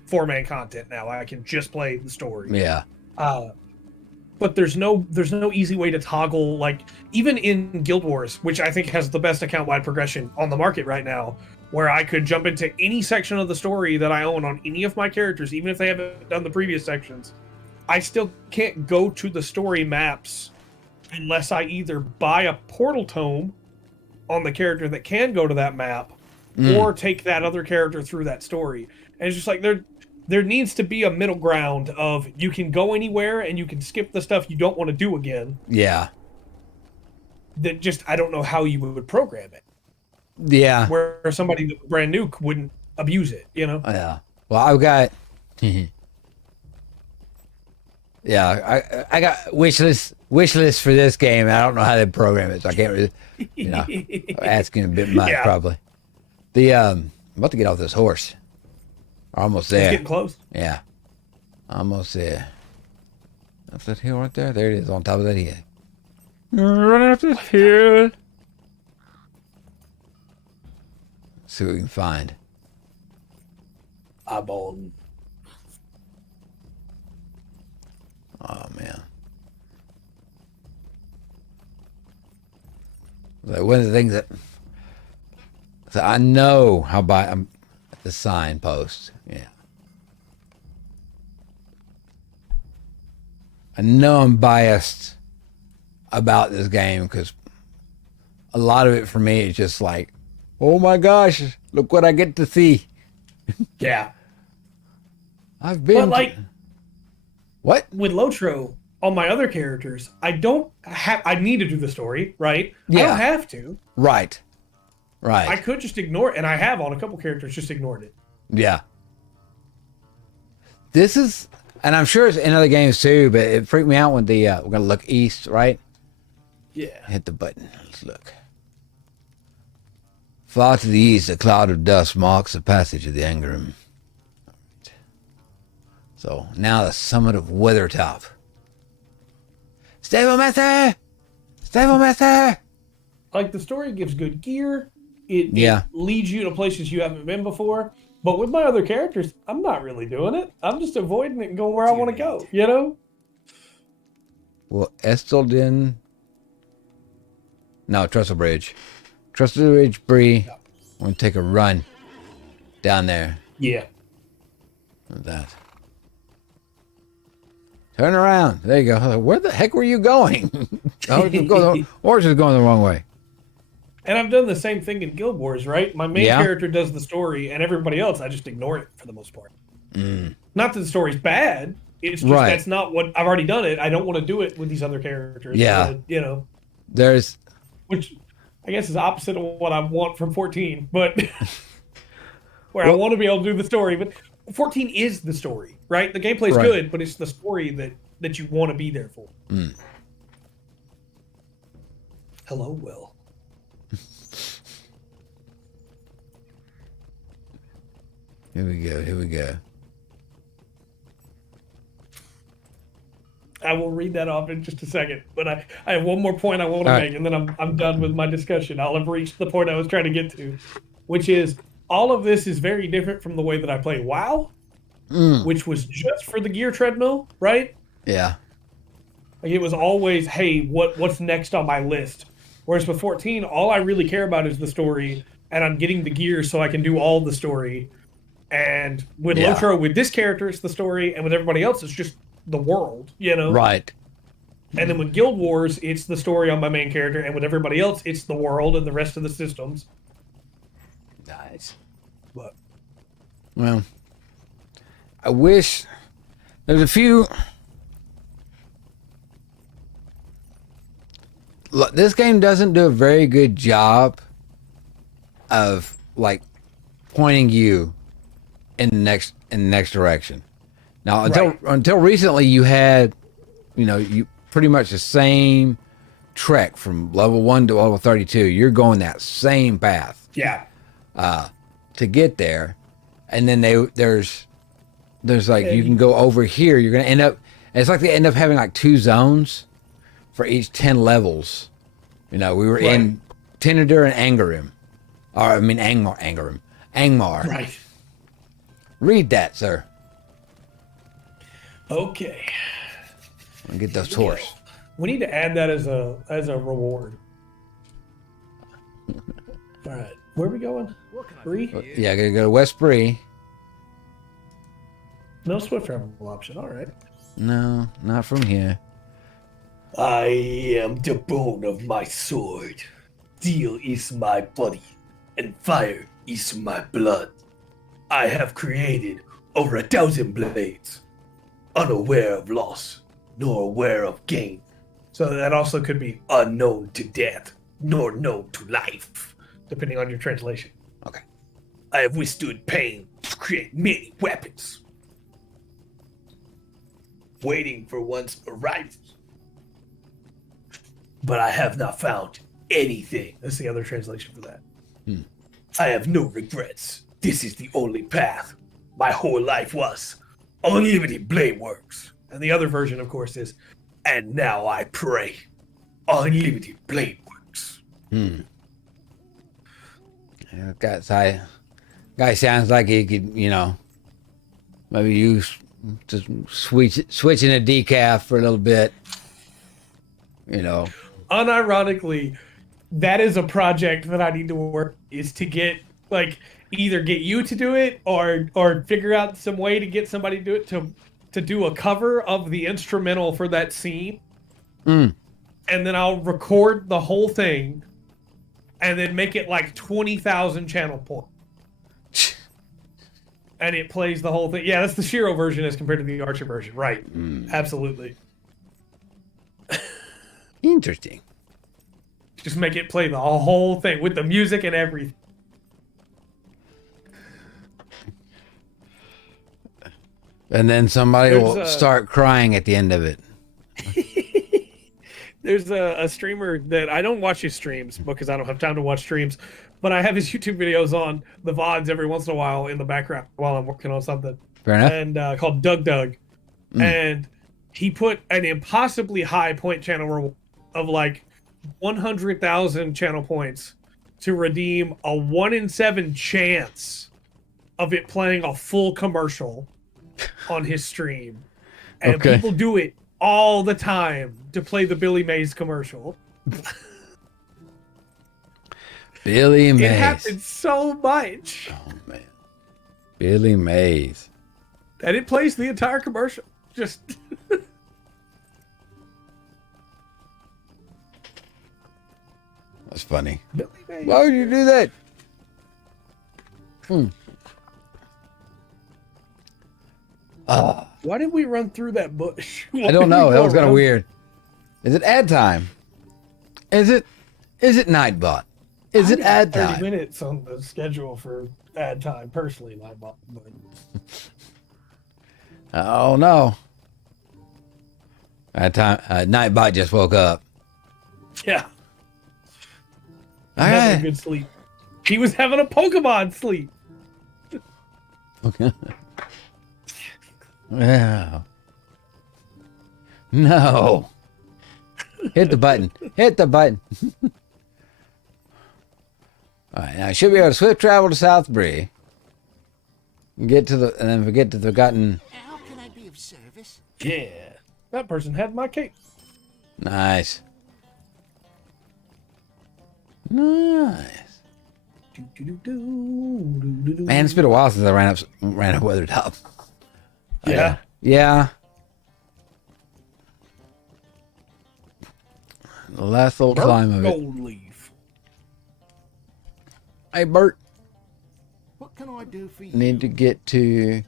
4-man content now. I can just play the story. Yeah. But there's no easy way to toggle, like even in Guild Wars, which I think has the best account-wide progression on the market right now, where I could jump into any section of the story that I own on any of my characters, even if they haven't done the previous sections. I still can't go to the story maps unless I either buy a portal tome on the character that can go to that map or take that other character through that story. And it's just like there needs to be a middle ground of you can go anywhere and you can skip the stuff you don't want to do again. Yeah. That just, I don't know how you would program it. Yeah. Where somebody that's brand new wouldn't abuse it, Yeah. Well, I've got. Yeah, I got wish list for this game. I don't know how they program it, so I can't really, I'm asking a bit much probably. I'm about to get off this horse. Almost there. It's getting close. Yeah, almost there. That's that hill right there. There it is on top of that hill. Run up this hill. See what we can find. Eyeball. Oh man. Like one of the things that so I know how I'm at the signpost. Yeah. I know I'm biased about this game because a lot of it for me is just like, oh my gosh, look what I get to see. Yeah. I've been. But like, what? with LOTRO, on my other characters, I need to do the story, right? Yeah. I don't have to. Right. I could just ignore it, and I have on a couple characters just ignored it. Yeah. This is, and I'm sure it's in other games too, but it freaked me out when we're going to look east, right? Yeah. Hit the button. Let's look. Far to the east, a cloud of dust marks the passage of the Angrim. Right. So now the summit of Weathertop. Stable Master! Stable Master! Like, the story gives good gear. It leads you to places you haven't been before. But with my other characters, I'm not really doing it. I'm just avoiding it and going where I want to go, you know? Well, Estelden... No, Trestle Bridge. Trestle Bridge, Bree. I'm going to take a run down there. Yeah. With that. Turn around. There you go. Where the heck were you going? Horse is going the wrong way. And I've done the same thing in Guild Wars, right? My main character does the story, and everybody else, I just ignore it for the most part. Not that the story's bad. It's just that's not what I've already done it. I don't want to do it with these other characters. Yeah. You know. Which I guess is opposite of what I want from 14, but where I want to be able to do the story. But 14 is the story, right? The gameplay's good, but it's the story that you want to be there for. Hello, Will. Here we go. I will read that off in just a second, but I have one more point I want to make, and then I'm done with my discussion. I'll have reached the point I was trying to get to, which is all of this is very different from the way that I play WoW, which was just for the gear treadmill, right? Yeah. Like it was always, hey, what's next on my list? Whereas with 14, all I really care about is the story, and I'm getting the gear so I can do all the story. And with LOTRO, with this character, it's the story, and with everybody else, it's just the world, you know? Right. And then with Guild Wars, it's the story on my main character, and with everybody else, it's the world and the rest of the systems. Nice. But well, I wish there's a few. Look, this game doesn't do a very good job of like pointing you in the next direction. Now, until recently, you had, you pretty much the same trek from level 1 to level 32. You're going that same path. Yeah. To get there, and then there's like you can go over here. You're gonna end up. It's like they end up having like 2 zones for each 10 levels. We were in Tinadur and Angarim, Angmar. Right. Read that, sir. Okay. Get those horse. We need to add that as a reward. All right. Where are we going? Bree? Yeah, gotta go to West Bree. No swift travel option. All right. No, not from here. I am the bone of my sword. Steel is my body, and fire is my blood. I have created over 1,000 blades, unaware of loss, nor aware of gain. So that also could be unknown to death, nor known to life, depending on your translation. Okay. I have withstood pain to create many weapons, waiting for one's arrival. But I have not found anything. That's the other translation for that. I have no regrets. This is the only path. My whole life was unlimited blade works. And the other version, of course, is and now I pray. Unlimited blade works. Guy sounds like he could, maybe use just switching a decaf for a little bit. Unironically, that is a project that I need to work is to get either get you to do it or figure out some way to get somebody to do it to do a cover of the instrumental for that scene. And then I'll record the whole thing and then make it like 20,000 channel points. And it plays the whole thing. Yeah, that's the Shiro version as compared to the Archer version. Right. Absolutely. Interesting. Just make it play the whole thing with the music and everything. And then somebody will start crying at the end of it. There's a streamer that I don't watch his streams because I don't have time to watch streams, but I have his YouTube videos on the VODs every once in a while in the background while I'm working on something. Fair enough. And called Doug. And he put an impossibly high point channel of like 100,000 channel points to redeem a 1 in 7 chance of it playing a full commercial on his stream. And people do it all the time to play the Billy Mays commercial. Billy Mays. It happens so much. Oh, man. Billy Mays. And it plays the entire commercial. Just... was funny. Billy Mays. Why would you do that? Why did we run through that bush? I don't know. That was kind of weird. Is it ad time? Is it Nightbot? Is it ad 30 time? minutes on the schedule for ad time, personally, but Oh no. Ad time. Nightbot just woke up. yeah. All Having a right. good sleep. He was having a Pokemon sleep. Okay. Yeah. No. Hit the button. Hit the button. All right. Now I should be able to swift travel to South Bree. And then we get to the Forgotten. How can I be of service? Yeah. That person had my cake. Nice. Nice. Man, it's been a while since I ran up Weathertop. Yeah. Yeah. The last little climb of it. Gold leaf. Hey, Bert. What can I do for you? Need to get to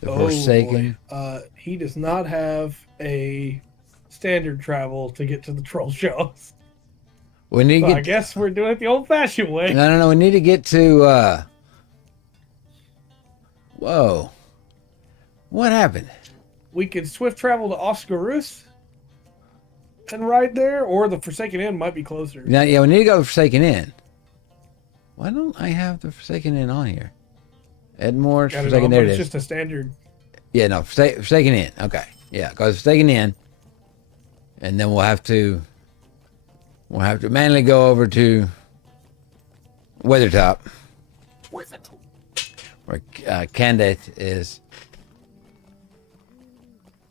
the Forsaken. Boy. He does not have a standard travel to get to the troll shows. We need So to I get. guess we're doing it the old-fashioned way. No. We need to get to. Whoa. What happened? We could swift travel to Oscarus and ride there, or the Forsaken Inn might be closer. Yeah, we need to go to Forsaken Inn. Why don't I have the Forsaken Inn on here? Edmore, I don't Forsaken. know, There but it it's is. just a standard. Yeah, no, Forsaken Inn. Okay. Yeah, because Forsaken Inn. And then we'll have to manually go over to Weathertop, where Candace is.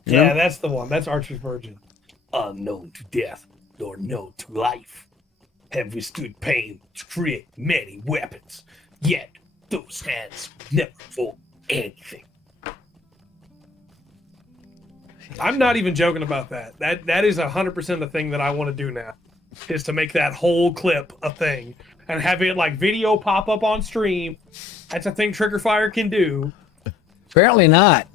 You Yeah, know? that's the one. That's Archer's Virgin. Unknown to death, nor known to life, have withstood pain to create many weapons. Yet those hands never fought anything. I'm not even joking about that. That is 100% the thing that I want to do now, is to make that whole clip a thing and have it like video pop up on stream. That's a thing Trigger Fire can do. Apparently not.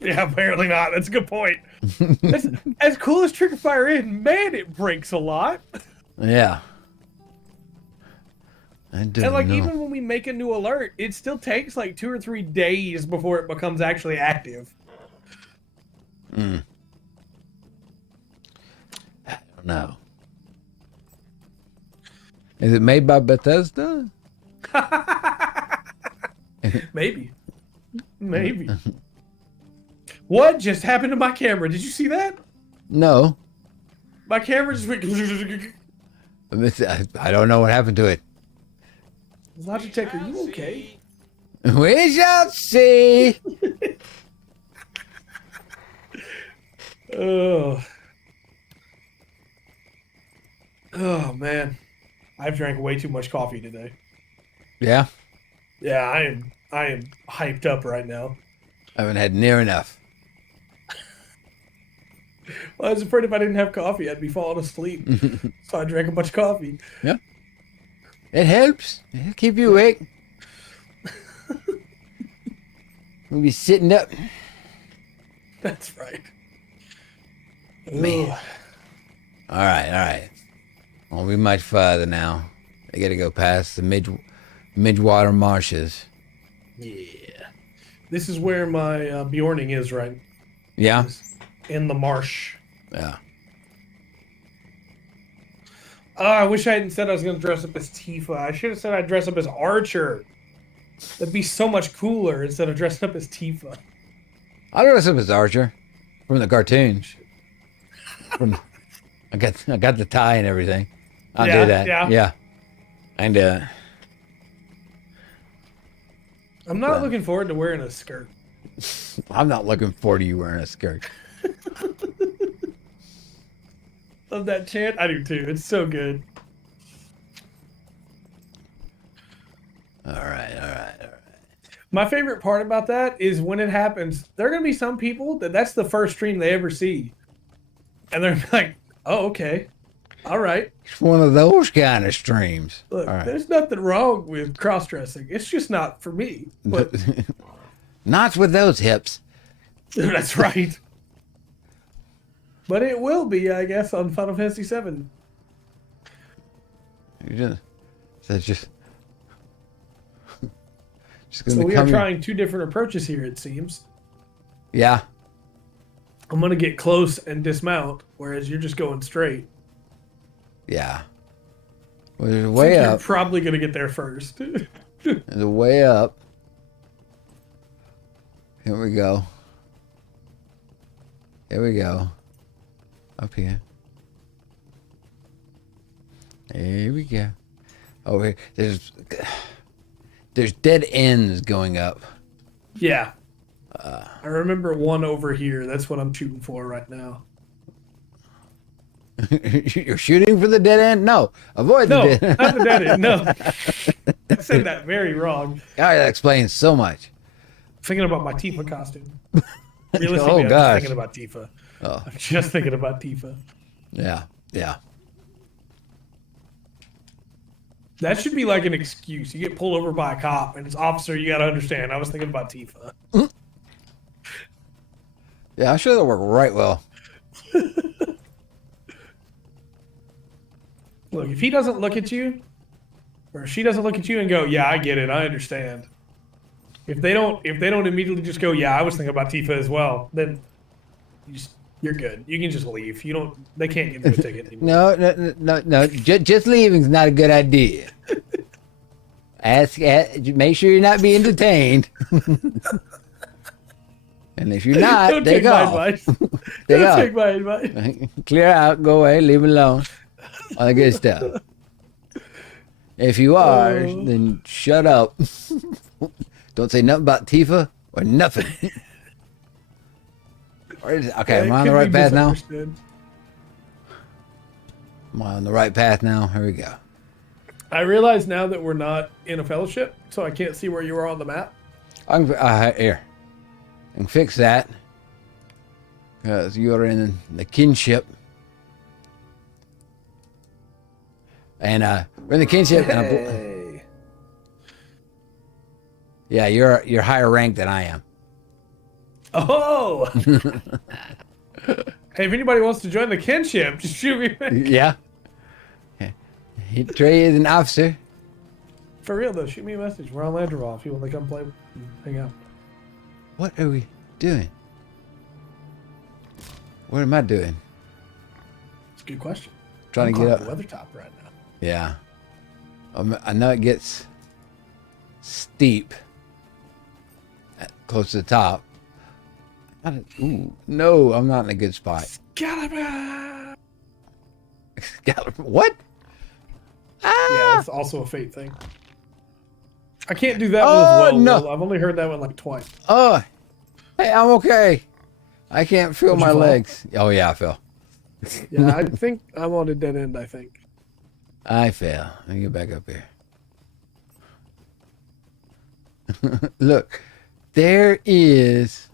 Yeah, apparently not. That's a good point. That's, as cool as Trigger Fire is, man, it breaks a lot. Yeah. I don't And like know. even when we make a new alert, it still takes like 2 or 3 days before it becomes actually active. I don't know. Is it made by Bethesda? Maybe. Maybe. What just happened to my camera? Did you see that? No. My camera just went. I don't know what happened to it. Logitech, are you okay? We shall see. Oh. Oh man. I've drank way too much coffee today. Yeah. Yeah, I am hyped up right now. I haven't had near enough. Well, I was afraid if I didn't have coffee, I'd be falling asleep. So I drank a bunch of coffee. Yeah. It helps. It'll keep you awake. We'll be sitting up. That's right. Man. Ugh. All right. Won't be much further now. I gotta go past the Midwater marshes. Yeah. This is where my Bjorning is, right? Yeah? In the marsh. Yeah. Oh, I wish I hadn't said I was going to dress up as Tifa. I should have said I'd dress up as Archer. That'd be so much cooler instead of dressing up as Tifa. I'll dress up as Archer from the cartoon. I got the tie and everything. I'll Yeah, do that. yeah. Yeah. And I'm not looking forward to wearing a skirt. I'm not looking forward to you wearing a skirt. Love that chant. I do too. It's so good. All right. My favorite part about that is when it happens, there are going to be some people that's the first stream they ever see. And they're like, oh, okay. All right. It's one of those kind of streams. Look, All right. there's nothing wrong with cross-dressing. It's just not for me. But Not with those hips. that's right. But it will be, I guess, on Final Fantasy VII. That's just So gonna we are come. trying two different approaches here, it seems. Yeah. I'm going to get close and dismount, whereas you're just going straight. Yeah. Well, there's a I way think up. You're probably going to get there first. There's a way up. Here we go. Here we go. Up here. Here we go. Over here. There's dead ends going up. Yeah. I remember one over here. That's what I'm shooting for right now. You're shooting for the dead end? No. Avoid the No, dead end. not the dead end. No. I said that very wrong. That explains so much. Thinking about my Tifa costume. Realistically, Oh, I'm gosh. just thinking about Tifa. Oh. I'm just thinking about Tifa. Yeah. Yeah. That should be like an excuse. You get pulled over by a cop and it's officer, you got to understand. I was thinking about Tifa. Yeah, I'm sure that'll work right well. Look, if he doesn't look at you, or she doesn't look at you and go, "Yeah, I get it, I understand." If they don't immediately just go, "Yeah, I was thinking about Tifa as well," then you're good. You can just leave. You don't. They can't give you a ticket anymore. No. Just leaving's not a good idea. Make sure you're not being detained. And if you're not, Don't take take my off. advice. Take Don't off. take my advice. Clear out, go away, leave it alone. All the good stuff. If you are, then shut up. Don't say nothing about Tifa or nothing. Okay, am I on the right path now? Am I on the right path now? Here we go. I realize now that we're not in a fellowship, so I can't see where you are on the map. Here. I can fix that. Because you are in the kinship. And we're in the kinship. And yeah, you're higher ranked than I am. Oh! Hey, if anybody wants to join the kinship, just shoot me. Yeah. Trey is an officer. For real though, shoot me a message. We're on Landreval if you want to come play, hang out. What are we doing? What am I doing? It's a good question. Trying to get I'm up. climbing the weather top right now. Yeah. I know it gets steep close to the top. Ooh, no, I'm not in a good spot. Excalibur! What? Ah! Yeah, that's also a fate thing. I can't do that one as well. no. Will. I've only heard that one like twice. Oh, hey, I'm okay. I can't feel Did you my fall? legs. Oh, yeah, I fell. Yeah, I think I'm on a dead end, I think. I fell. Let me get back up here. Look, there is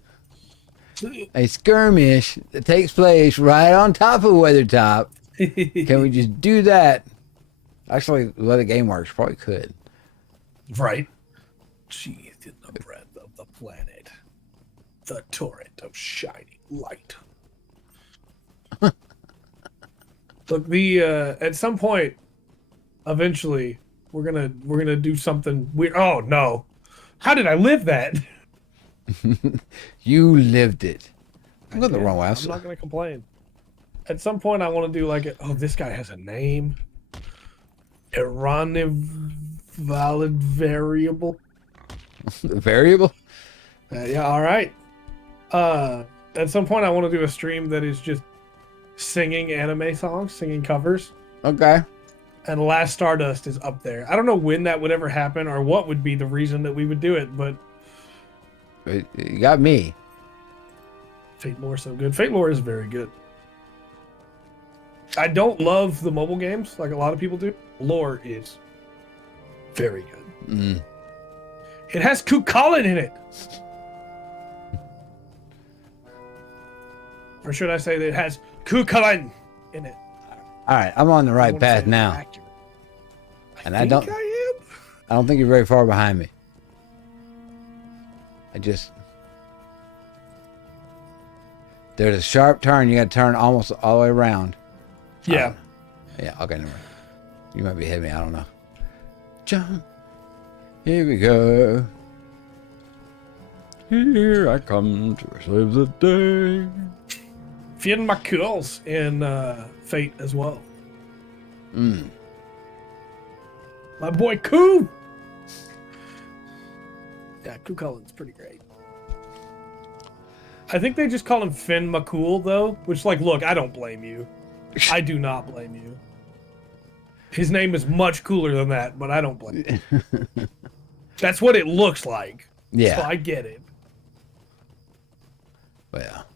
a skirmish that takes place right on top of Weathertop. Can we just do that? Actually, the way the game works, probably could. Right. Sheathed in the breath of the planet. The torrent of shining light. Look, at some point, eventually, we're gonna do something weird. Oh no! How did I live that? You lived it. I'm going the wrong way. I'm not gonna complain. At some point, I want to do like oh, this guy has a name. Valid variable. Variable? Yeah, all right. At some point, I want to do a stream that is just singing anime songs, singing covers. Okay. And Last Stardust is up there. I don't know when that would ever happen or what would be the reason that we would do it, but You got me. Fate Lore is so good. Fate Lore is very good. I don't love the mobile games like a lot of people do. Lore is very good. Mm. It has Kukulin in it. Or should I say that it has Kukulin in it? All right, I'm on the right wanna say path I'm now, accurate. and I think I am. I don't think you're very far behind me. There's a sharp turn. You got to turn almost all the way around. Yeah. Yeah. Okay. Never mind. You might be hitting me. I don't know. Jump. Here we go. Here I come to save the day. Finn McCool's in Fate as well. My boy Koo. Yeah, Koo Cullen's pretty great. I think they just call him Finn McCool though, which look, I don't blame you. I do not blame you. His name is much cooler than that, but I don't blame you. That's what it looks like. Yeah. So I get it. Well.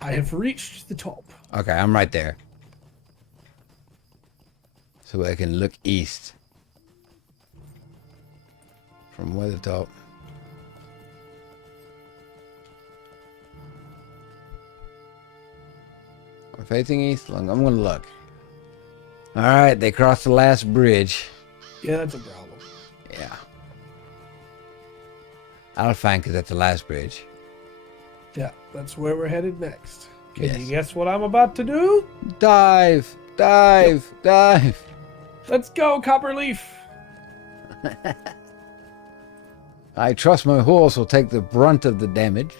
I have reached the top. Okay, I'm right there. So I can look east. From where the top. We're facing east. I'm going to look. All right, they crossed the last bridge. Yeah, that's a problem. Yeah. I'll find because that's the last bridge. Yeah, that's where we're headed next. Can Yes. you guess what I'm about to do? Dive! Dive! Dive! Let's go, Copperleaf. I trust my horse will take the brunt of the damage.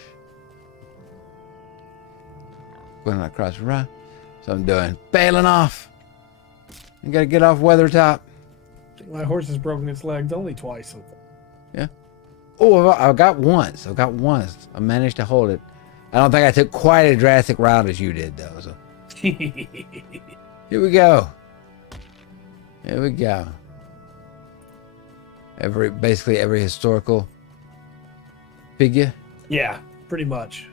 Going across the road. So I'm doing bailing off. You gotta get off Weathertop. My horse has broken its legs only twice so far. Yeah. Oh, I got once. I managed to hold it. I don't think I took quite a drastic route as you did, though. So here we go. Here we go. Basically every historical figure. Yeah, pretty much.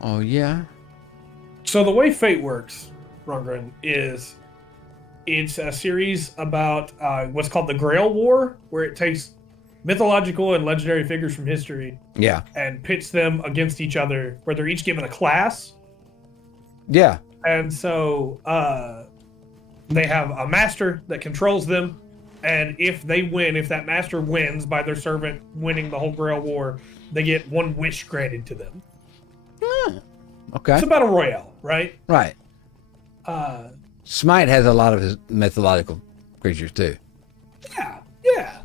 Oh yeah. So the way Fate works, Rundgren, is it's a series about what's called the Grail War, where it takes mythological and legendary figures from history Yeah. and pits them against each other, where they're each given a class. Yeah. And so they have a master that controls them. And if they win, if that master wins by their servant winning the whole Grail War, they get one wish granted to them. Okay. It's a battle royale, right? Right. Smite has a lot of his mythological creatures too. Yeah.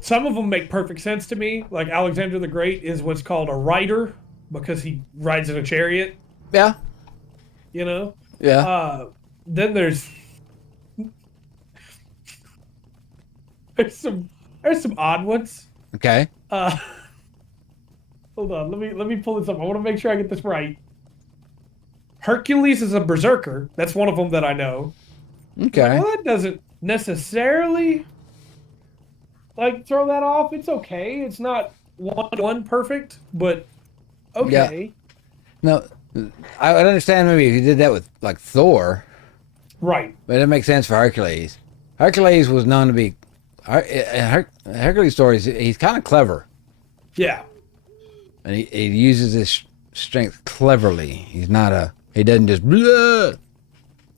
Some of them make perfect sense to me. Like Alexander the Great is what's called a rider because he rides in a chariot, Yeah. you know? Yeah. Then there's some odd ones. Okay. Hold on, let me pull this up. I want to make sure I get this right. Hercules is a berserker. That's one of them that I know. Okay. Well, that doesn't necessarily throw that off. It's okay. It's not one perfect, but okay. No, I would understand maybe if you did that with like Thor, Right. but it makes sense for Hercules. Hercules was known to be Hercules stories. He's kind of clever, Yeah. and he uses his strength cleverly. He doesn't just blah.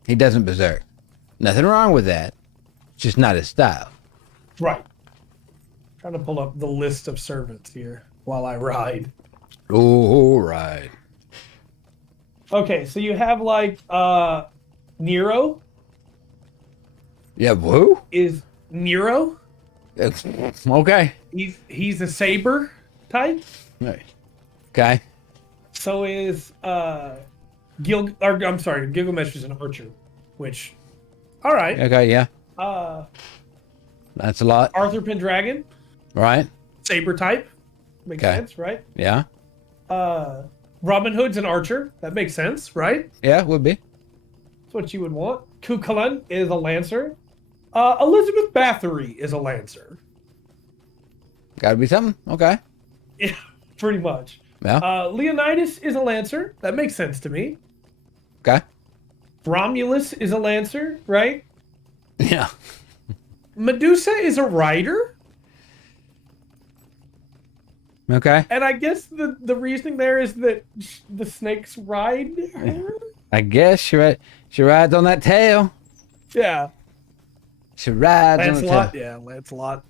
He doesn't berserk. Nothing wrong with that. It's just not his style. Right. Trying to pull up the list of servants here while I ride. Oh, right. Okay, so you have Nero Yeah, who? is Nero. Okay. He's a saber type. Right. Okay. So is Gilgamesh is an archer, which all right. Okay, yeah. That's a lot. Arthur Pendragon, Right? saber type. Makes Okay. sense, right? Yeah. Robin Hood's an archer. That makes sense, right? Yeah, would be. That's what you would want. Cuchulainn is a lancer. Elizabeth Bathory is a lancer. Gotta be something. Okay. Yeah, pretty much. Yeah. Leonidas is a lancer. That makes sense to me. Okay. Romulus is a lancer, right? Yeah. Medusa is a rider. Okay. And I guess the reasoning there is that the snakes ride her. I guess she rides on that tail. Yeah. She rides on the Lancelot. tail. Yeah, Lancelot.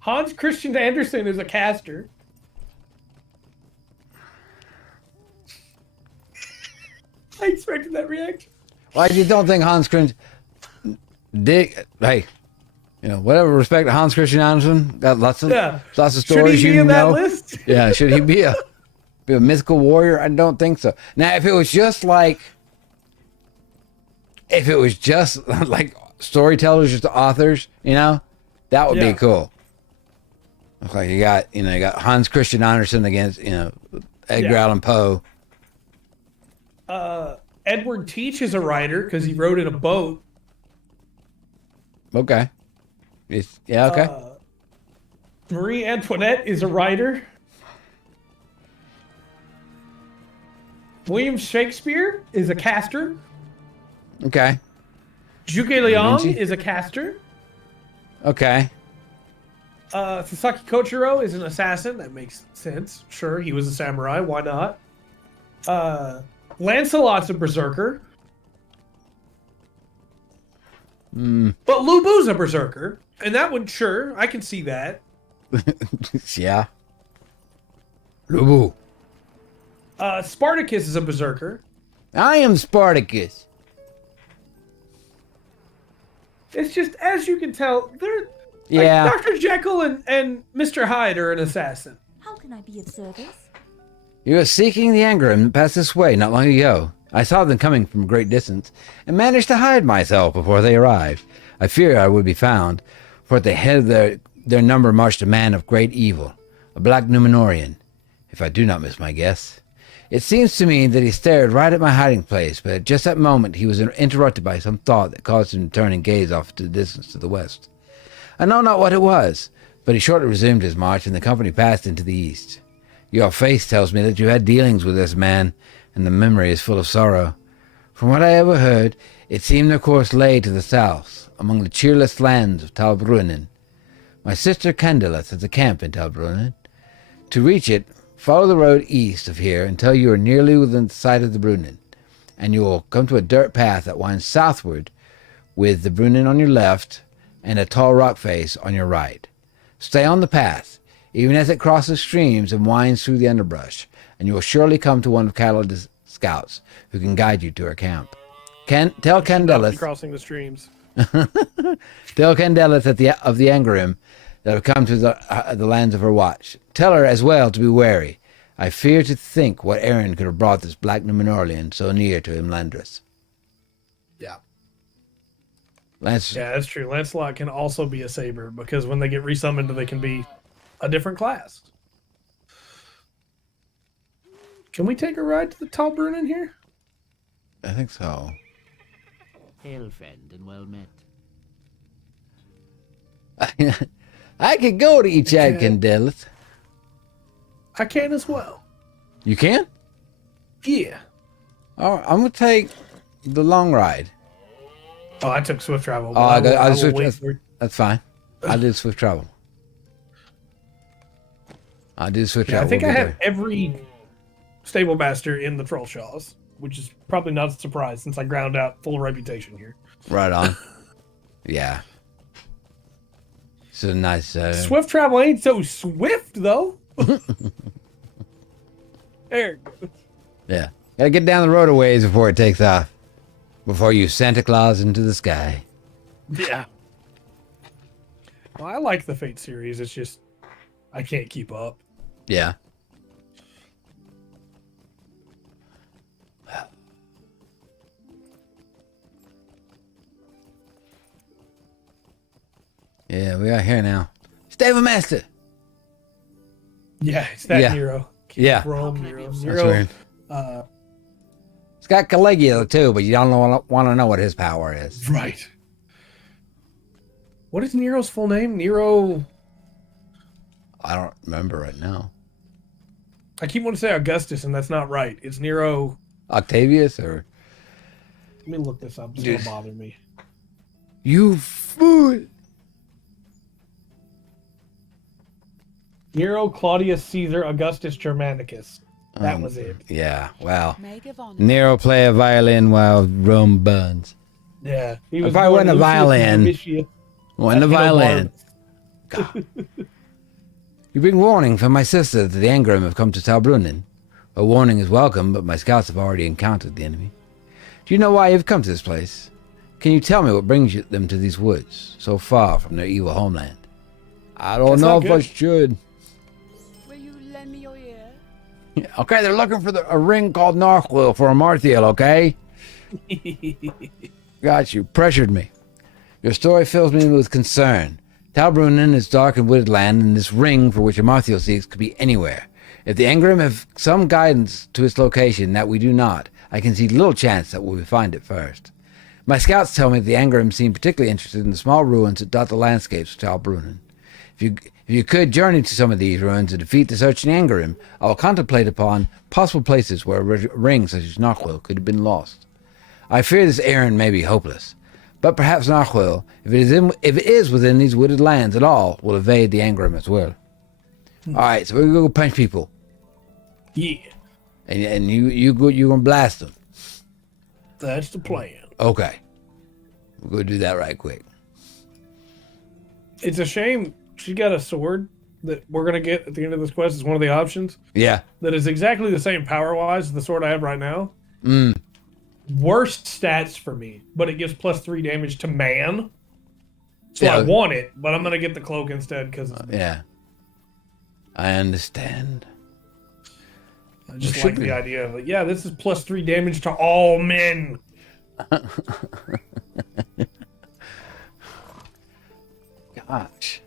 Hans Christian Andersen is a caster. I expected that reaction. Why you don't think Hans Christian Dick? Hey, whatever respect to Hans Christian Andersen, got lots of stories. Should he be in that list? Yeah, should he be a mythical warrior? I don't think so. Now, if it was just like storytellers, just authors, that would be cool. Like you got Hans Christian Andersen against Edgar Allan Poe. Edward Teach is a writer because he wrote in a boat. Okay. Okay. Marie Antoinette is a writer. William Shakespeare is a caster. Okay. Zhuge Liang Vinci? is a caster. Okay. Sasaki Kochiro is an assassin. That makes sense. Sure, he was a samurai. Why not? Lancelot's a berserker. But Lu Bu's a berserker. And that one, sure, I can see that. Yeah. Lubu. Spartacus is a berserker. I am Spartacus. It's just, as you can tell, they're... Yeah. Like Dr. Jekyll and Mr. Hyde are an assassin. How can I be of service? You were seeking the Angrim that passed this way not long ago. I saw them coming from a great distance, and managed to hide myself before they arrived. I feared I would be found, for at the head of their number marched a man of great evil, a black Numenorian, if I do not miss my guess. It seems to me that he stared right at my hiding place, but at just that moment he was interrupted by some thought that caused him to turn and gaze off to the distance to the west. I know not what it was, but he shortly resumed his march, and the company passed into the east. Your face tells me that you had dealings with this man, and the memory is full of sorrow. From what I ever heard, it seemed their course lay to the south, among the cheerless lands of Talbrunnen. My sister Candeleth has a camp in Talbrunnen. To reach it, follow the road east of here until you are nearly within sight of the Brunnen, and you will come to a dirt path that winds southward, with the Brunnen on your left and a tall rock face on your right. Stay on the path, even as it crosses streams and winds through the underbrush, and you will surely come to one of Catelyn's scouts, who can guide you to her camp. Tell Candeleth Crossing the streams. Tell Candeleth of the Angrim that have come to the lands of her watch. Tell her as well to be wary. I fear to think what errand could have brought this black Numenorian so near to Imlandris. Yeah. Lance, Yeah, that's true. Lancelot can also be a saber because when they get resummoned, they can be a different class. Can we take a ride to the Talbrunnen here? I think so. Hail, friend, and well met. I could go to each ad, Candeleth. I can as well. You can? Yeah. All right, I'm going to take the long ride. Oh, I took swift travel. Oh, I will Swift, wait for- that's fine. I did swift travel. I did swift Yeah, travel. I think I We'll get have there. every stable master in the Trollshaws, which is probably not a surprise since I ground out full reputation here. Right on. Yeah. It's a nice... Swift travel ain't so swift, though. There it goes. Yeah. Gotta get down the road a ways before it takes off. Before you Santa Claus into the sky. Yeah. Well, I like the Fate series. It's just I can't keep up. Yeah. Yeah, we are here now. Stable Master! Yeah, it's that Yeah. Nero. Yeah. Rome, Nero. That's Nero. weird. It's got Caligula too, but you don't want to know what his power is. Right. What is Nero's full name? Nero. I don't remember right now. I keep wanting to say Augustus, and that's not right. It's Nero. Octavius or... Let me look this up. It's going to bother me. You fool! Nero, Claudius, Caesar, Augustus, Germanicus. That was it. Yeah, wow. Maid of honor. Nero play a violin while Rome burns. Yeah. He If I born wasn't a Lucius violin, Domitius When the violin. Aethelbald. You bring warning from my sister that the Angrim have come to Talbrunnen. A warning is welcome, but my scouts have already encountered the enemy. Do you know why you've come to this place? Can you tell me what brings them to these woods, so far from their evil homeland? I don't That's know not if I good. should. Will you lend me your ear? Okay, they're looking for a ring called Narquil for a Marthiel, okay? Got you. Pressured me. Your story fills me with concern. Talbrunnen is dark and wooded land, and this ring for which a Marthiel seeks could be anywhere. If the Angrim have some guidance to its location that we do not, I can see little chance that we will find it first. My scouts tell me that the Angrim seem particularly interested in the small ruins that dot the landscapes of Talbrunnen. If you could journey to some of these ruins and defeat the searching Angrim, I will contemplate upon possible places where a ring such as Narquil could have been lost. I fear this errand may be hopeless, but perhaps Narquil, if it is within these wooded lands at all, will evade the Angrim as well. All right, so we're gonna go punch people, Yeah. and you gonna blast them. That's the plan. Okay, we're gonna do that right quick. It's a shame she got a sword that we're going to get at the end of this quest as one of the options Yeah. that is exactly the same power-wise as the sword I have right now. Mm. Worst stats for me, but it gives +3 damage to man. So Yeah. I want it, but I'm going to get the cloak instead because Yeah. I understand. I just It like should be. the idea of it. Yeah, this is +3 damage to all men. Gosh.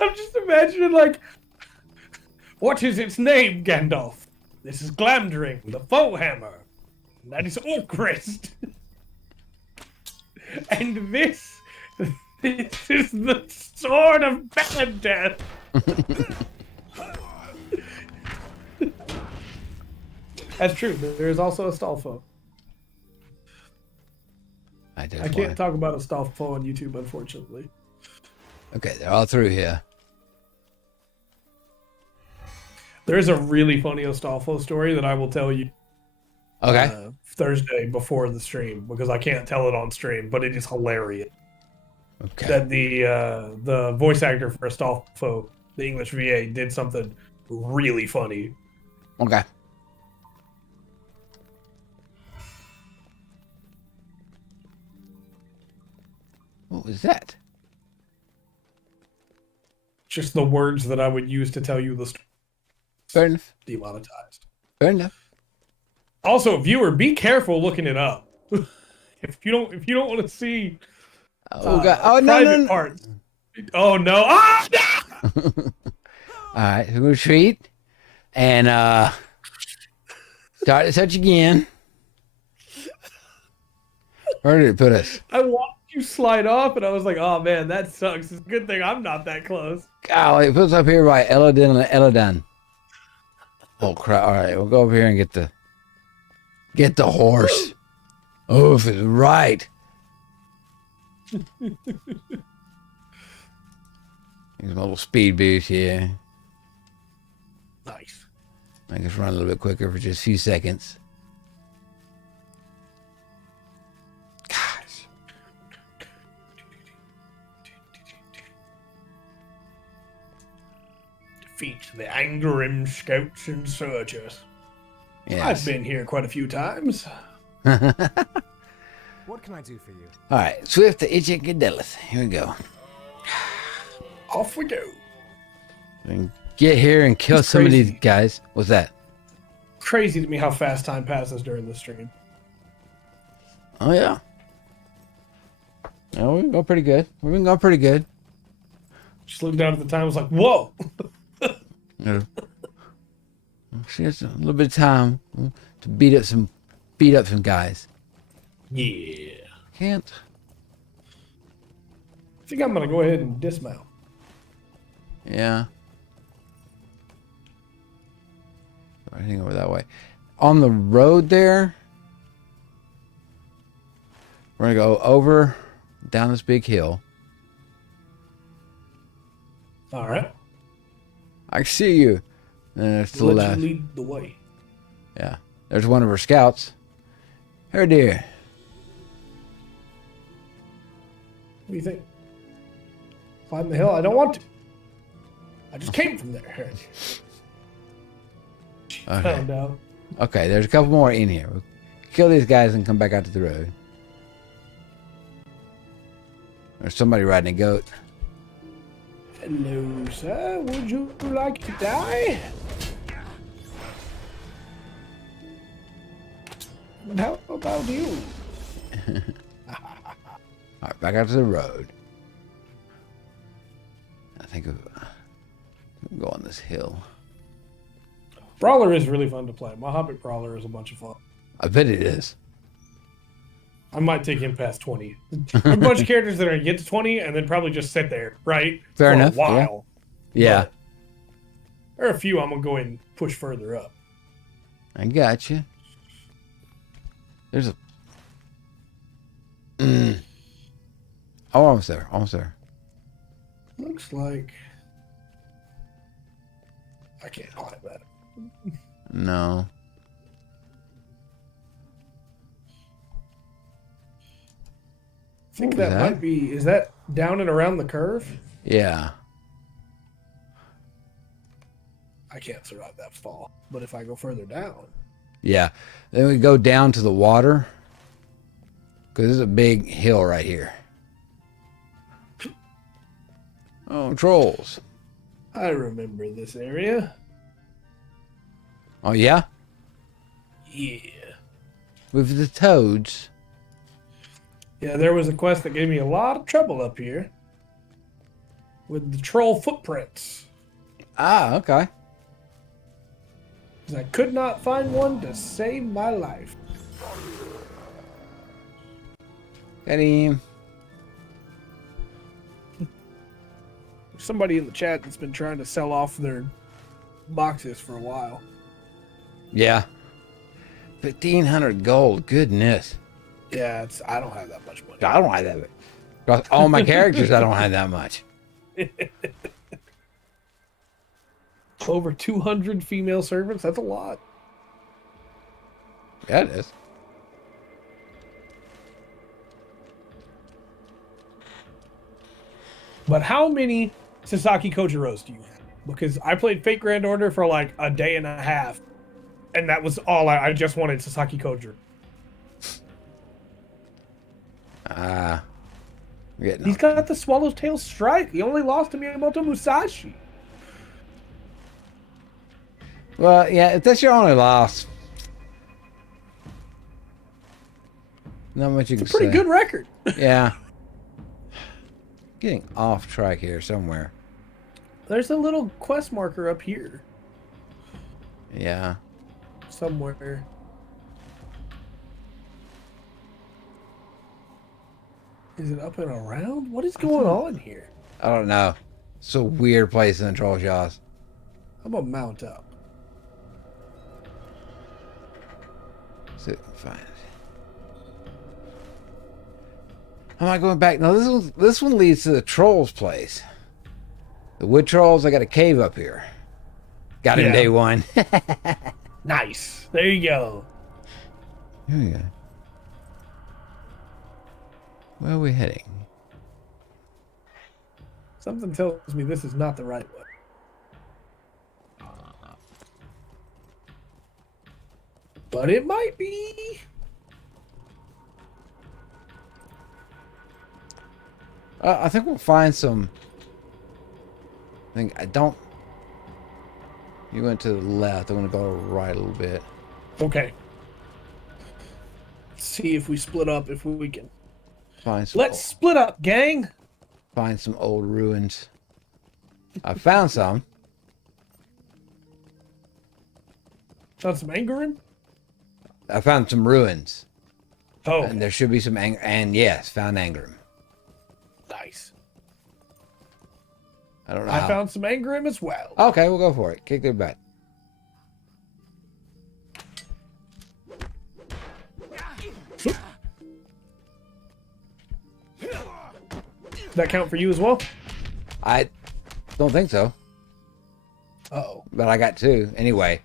I'm just imagining, like, what is its name, Gandalf? This is Glamdring, the foe hammer. That is Orcrist. And this is the sword of bad death. That's true. There is also a Stolfo. I did. I can't talk about a Stolfo on YouTube, unfortunately. Okay, they're all through here. There is a really funny Astolfo story that I will tell you Okay. Thursday before the stream because I can't tell it on stream, but it is hilarious. Okay. That the voice actor for Astolfo, the English VA, did something really funny. Okay. What was that? Just the words that I would use to tell you the story Fair enough. demonetized. Fair enough. Also, viewer, be careful looking it up. if you don't want to see Oh god. Oh no, private no, no. parts. Oh no! Ah! No! All right, so we'll retreat and start to touch again. Where did it put us? I watched you slide off, and I was like, "Oh man, that sucks." It's a good thing I'm not that close. Golly, it puts us up here by Eladin and Eladin. Oh crap! All right, we'll go over here and get the horse. Oh, if it's right. Here's my little speed boost here. Nice. Make us run a little bit quicker for just a few seconds. Gosh. Defeat the Angrim scouts and soldiers. Yes. I've been here quite a few times. What can I do for you? All right, Swift to Itching Gedelith. Here we go. Off we go. We can get here and kill It's some of these crazy. guys. What's that? Crazy to me how fast time passes during the stream. Oh yeah. Yeah, we've been going pretty good. We've been going pretty good. Just looked down at the time, was like, "Whoa!" Yeah. She has a little bit of time to beat up some guys. Yeah. Can't. I think I'm gonna go ahead and dismount. Yeah. Heading over that way. On the road there, we're gonna go over down this big hill. All right. I see you. And it's to the Let left. you lead the way. Yeah. There's one of our scouts. Here, dear. What do you think? Climb the hill? I don't want to. I just came from there. She Okay. found out. Okay, there's a couple more in here. We'll kill these guys and come back out to the road. There's somebody riding a goat. Hello, sir. Would you like to die? How about you? Alright, back out to the road. I think we'll go on this hill. Brawler is really fun to play. My Hobbit Brawler is a bunch of fun. I bet it is. I might take him past 20. A bunch of characters that are going to get to 20 and then probably just sit there, right? Fair For enough, a while. Yeah, There are a few I'm going to go ahead and push further up. I got you. There's a. Oh, almost there. Almost there. Looks like I can't climb that. No. I think What was that that? might be. Is that down and around the curve? Yeah. I can't survive that fall. But if I go further down, Yeah. Then we go down to the water. Because there's a big hill right here. Oh, trolls. I remember this area. Oh, yeah? Yeah. With the toads. Yeah, there was a quest that gave me a lot of trouble up here with the troll footprints. Ah, okay. Because I could not find one to save my life. Got him. There's somebody in the chat that's been trying to sell off their boxes for a while. Yeah. 1,500 gold. Goodness. Yeah, I don't have that much money. I don't have that much. Across all my characters, I don't have that much. Over 200 female servants? That's a lot. Yeah, it is. But how many Sasaki Kojiros do you have? Because I played Fate Grand Order for like a day and a half, and that was all I just wanted Sasaki Kojiro. Ah. He's got the Swallowtail Strike. He only lost to Miyamoto Musashi. Well, yeah, if that's your only loss, not much you can It's a pretty say. good record. Yeah. Getting off track here somewhere. There's a little quest marker up here Yeah. somewhere. Is it up and around? What is going on here? I don't know. It's a weird place in the Troll Jaws. I'm gonna mount up. See if I can find it. Am I going back? No, this one leads to the Trolls place. The Wood Trolls, I got a cave up here. Got him Yeah. day one. Nice. There you go. Here we go. Where are we heading? Something tells me this is not the right way. But it might be. I think we'll find some. I don't. You went to the left. I'm gonna go right a little bit. Okay. Let's see if we split up, if we can. Find some. Let's split up, gang. Find some old ruins. I found some. Found some Angerin? I found some ruins, Oh, and there should be some and yes, found Angrim. nice. I don't know. I how. found some Angerin as well. Okay, we'll go for it. Kick their butt. Does that count for you as well? I Don't think so. Oh, But I got 2. Anyway,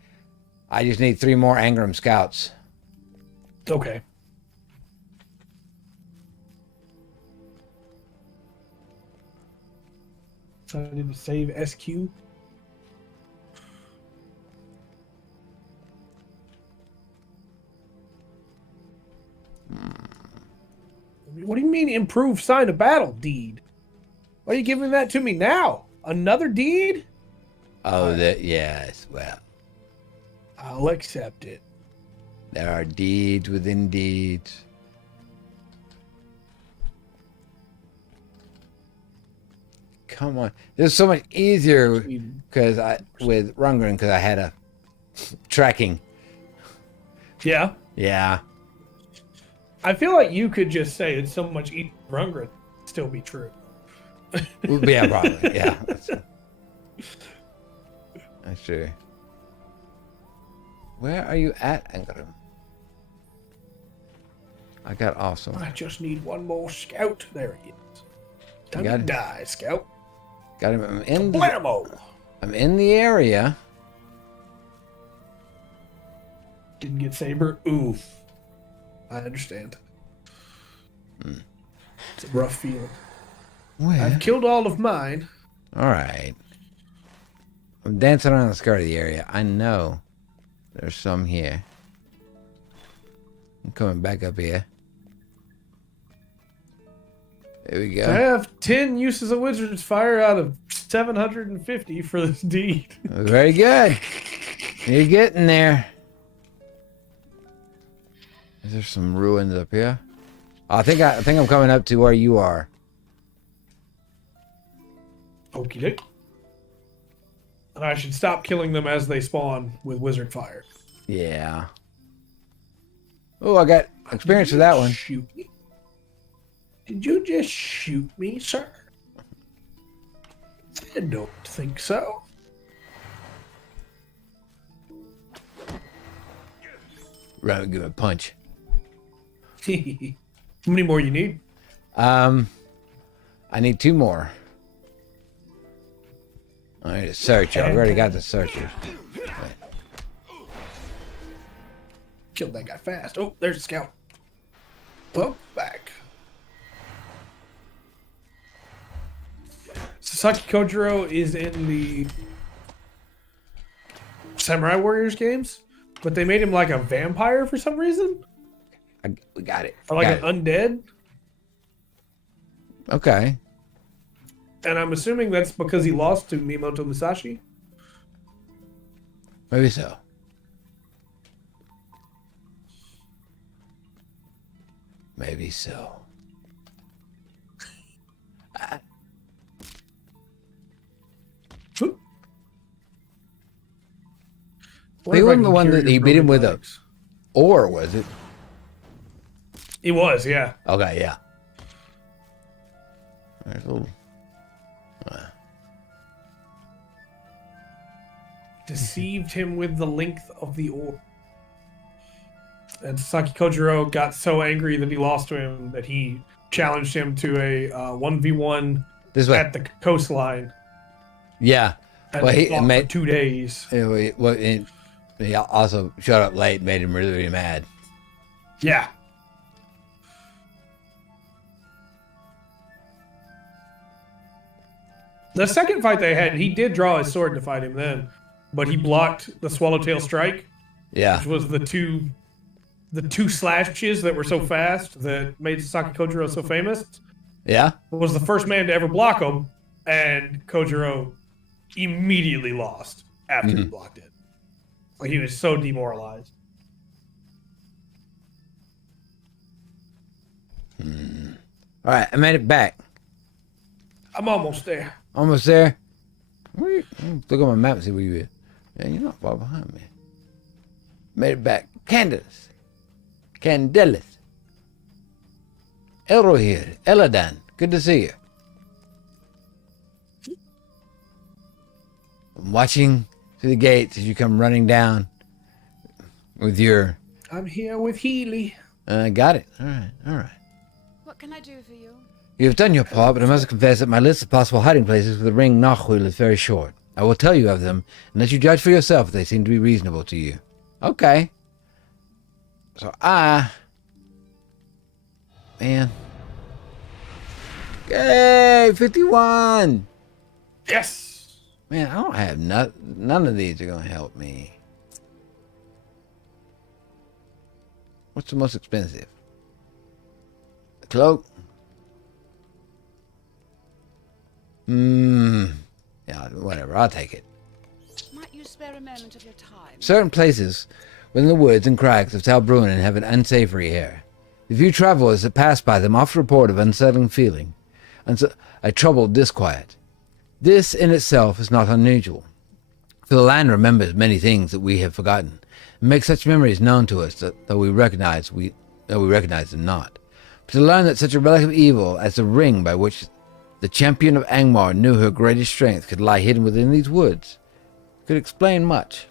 I just need 3 more Angram scouts. okay. So I need to save SQ. What do you mean improve sign of battle deed? Why are you giving that to me now? Another deed? Oh, yes. Well, I'll accept it. there are deeds within deeds. Come on. It was so much easier with Rundgren because I had a tracking. Yeah. Yeah. I feel like you could just say it's so much easier for Rundgren still be true. Yeah, probably. Yeah. That's true. Where are you at, Angram? I got awesome. I just need one more scout. There he is. Time got to it. die, scout. Got him. Blammo! I'm in the area. Didn't get Saber. Ooh. I understand. It's a rough feeling. Where? I've killed all of mine. All right. I'm dancing around the skirt of the area. I know there's some here. I'm coming back up here. There we I go. have 10 uses of Wizard's Fire out of 750 for this deed. Very good. You're getting there. Is there some ruins up here? I think I'm coming up to where you are. Okie doke. And I should stop killing them as they spawn with Wizard Fire. Yeah. Oh, I got experience with that one. Shoot me? Did you just shoot me, sir? I don't think so. Right, give it a punch. How many more you need? I need 2 more. I need a searcher. I've already got the searcher. Killed that guy fast. Oh, there's a scout. Bump back. Sasaki Kojiro is in the Samurai Warriors games, but they made him like a vampire for some reason. We got it. Or like Got an undead. it. Okay. And I'm assuming that's because he lost to Miyamoto Musashi. Maybe so. Maybe so. He wasn't the one that he beat him with a ore, was it? He was, yeah. Okay, yeah. There's a little. Deceived him with the length of the orb. And Sasaki Kojiro got so angry that he lost to him that he challenged him to a 1v1 This way. at the coastline. Yeah. And Well, they he fought made. for 2 days. He also showed up late, made him really, really mad. Yeah. The second fight they had, he did draw his sword to fight him then, but he blocked the Swallowtail Strike, Yeah. which was the two slashes that were so fast that made Sasaki Kojiro so famous. Yeah. Was the first man to ever block him, and Kojiro immediately lost after he blocked it. Like he was so demoralized. All right, I made it back. I'm almost there. Almost there. Look at my map and see where you is. Yeah, you're not far behind me. Made it back. Candace. Candelis. Elro here. Eladan. Good to see you. I'm watching through the gates as you come running down with your... I'm here with Healy. Got it. All right. What can I do for you? You have done your part, but I must confess that my list of possible hiding places for the ring Nachhul is very short. I will tell you of them, and let you judge for yourself if they seem to be reasonable to you. Okay. So man. Yay, 51! Yes. Man, I don't have none of these are going to help me. What's the most expensive? The cloak? Yeah, whatever. I'll take it. Might you spare a moment of your time? Certain places within the woods and crags of Talbrunnen have an unsavory air. The few travelers that pass by them often report of unsettling feeling, a troubled disquiet. This in itself is not unusual, for the land remembers many things that we have forgotten, and makes such memories known to us though we recognize them not. But to learn that such a relic of evil as the ring by which the champion of Angmar knew her greatest strength could lie hidden within these woods could explain much.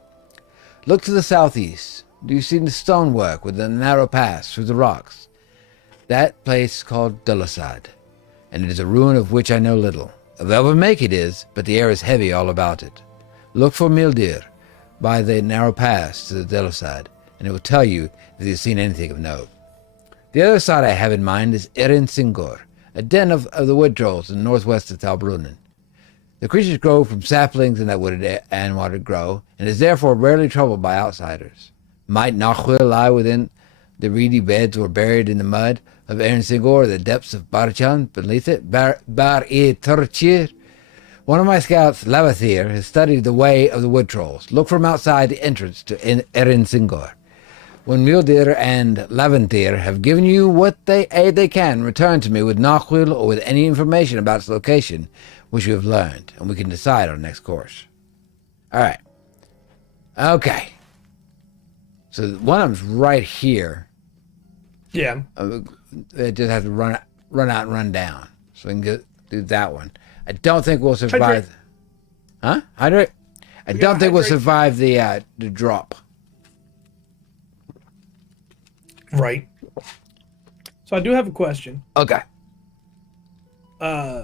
Look to the southeast. Do you see the stonework with the narrow pass through the rocks? That place is called Dulasad, and it is a ruin of which I know little. A velvet make it is, but the air is heavy all about it. Look for Mildir by the narrow pass to the Dulasad, and it will tell you if you have seen anything of note. The other side I have in mind is Erin Singor, a den of the wood trolls in the northwest of Talbrunnen. The creatures grow from saplings in that wooded and watered grow, and is therefore rarely troubled by outsiders. Might Nachhul lie within the reedy beds or buried in the mud of Erin Singor or the depths of Barchan beneath it? Bar-e-Turchir. One of my scouts, Lavathir, has studied the way of the wood trolls. Look from outside the entrance to Erin Singor. When Mildir and Laventir have given you what aid they can, return to me with Nachhul or with any information about its location which you have learned, and we can decide our next course. All right. Okay. So one of them's right here. Yeah. They just have to run out and run down. So we can do that one. I don't think we'll survive. Hydrate. Huh? Hydrate? I don't think we'll hydrate. survive the drop. Right. So I do have a question. Okay. Sorry,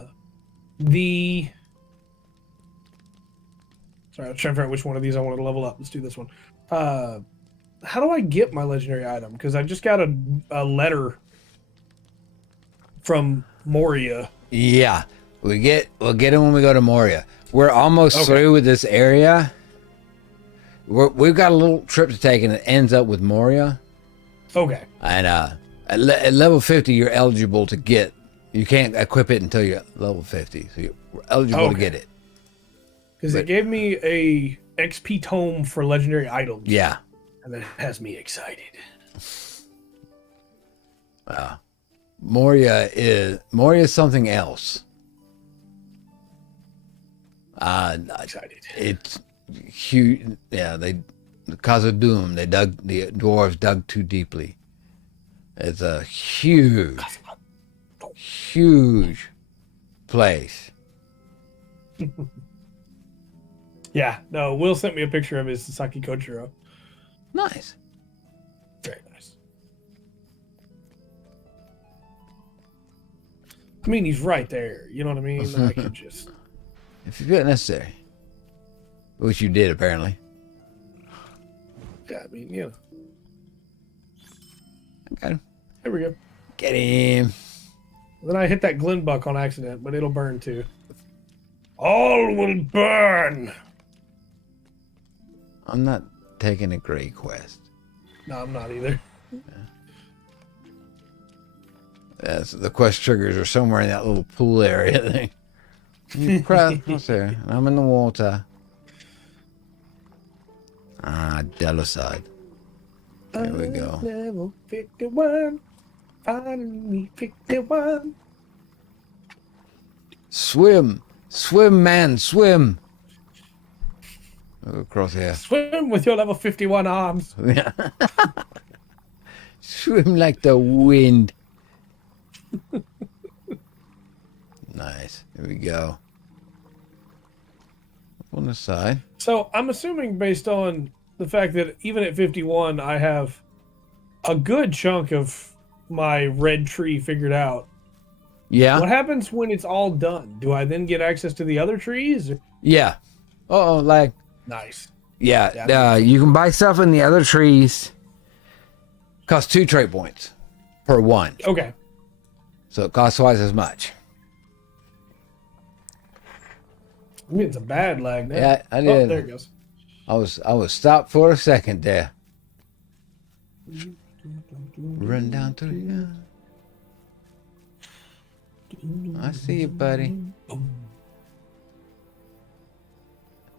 I was trying to figure out which one of these I wanted to level up. Let's do this one. How do I get my legendary item? Because I just got a letter from Moria. Yeah. We'll get it when we go to Moria. We're almost through with this area. We've got a little trip to take, and it ends up with Moria. Okay. And at level 50, you're eligible to get. You can't equip it until you're level 50, so you're eligible to get it. Because it gave me a XP tome for legendary items. Yeah. And that has me excited. Moria is something else. Excited. It's huge. Yeah, the cause of doom. The dwarves dug too deeply. It's a huge place. Yeah, no, Will sent me a picture of his Sasaki Kojiro. Nice. Very nice. I mean, he's right there. You know what I mean? I could just... If you feel it necessary. Which you did, apparently. Yeah, I mean, you know. Got him. There we go. Get him. Then I hit that Glenbuck on accident, but it'll burn too. All will burn! I'm not taking a great quest. No, I'm not either. Yes, the quest triggers are somewhere in that little pool area thing. You crap, what's there? I'm in the water. Delicide. There we go. Level 51. Finally 51. Swim! Swim, man, swim! I'll go across here. Swim with your level 51 arms. Yeah. Swim like the wind. Nice. Here we go. On the side. So I'm assuming based on the fact that even at 51, I have a good chunk of my red tree figured out. Yeah. What happens when it's all done? Do I then get access to the other trees? Yeah. Oh, like, Nice. yeah. Yeah, You can buy stuff in the other trees. Costs 2 trait points per one. Okay. So it costs twice as much. I'm getting some bad lag now. Yeah, I Oh, did. there it goes. I was stopped for a second there. Run down to you. I see you, buddy.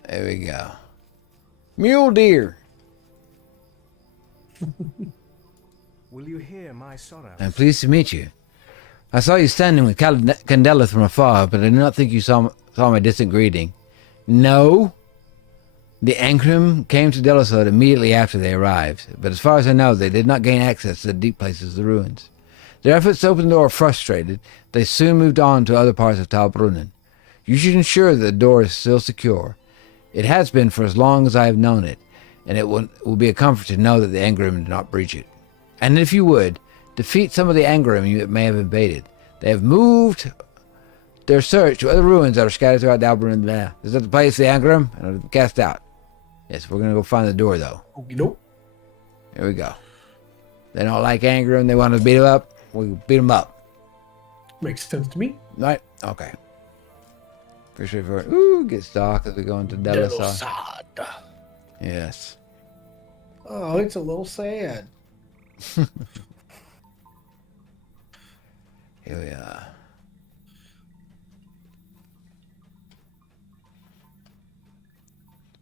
There we go. Mule deer. Will you hear my sorrow? I'm pleased to meet you. I saw you standing with Candela from afar, but I did not think you saw my distant greeting. No. The Angrim came to Delisod immediately after they arrived, but as far as I know, they did not gain access to the deep places of the ruins. Their efforts to open the door frustrated, they soon moved on to other parts of Talbrunnen. You should ensure that the door is still secure. It has been for as long as I have known it, and it will be a comfort to know that the Angrim did not breach it. And if you would, defeat some of the Angrim you may have invaded. They have moved their search to other ruins that are scattered throughout Talbrunnen. Is that the place, the Angrim? And are cast out. Yes, we're going to go find the door, though. Nope. Here we go. They don't like Angrim. They want to beat him up. We beat him up. Makes sense to me. Right? Okay. Pretty straightforward. Ooh, gets dark as we go into Delisod. Yes. Oh, it's a little sad. Here we are.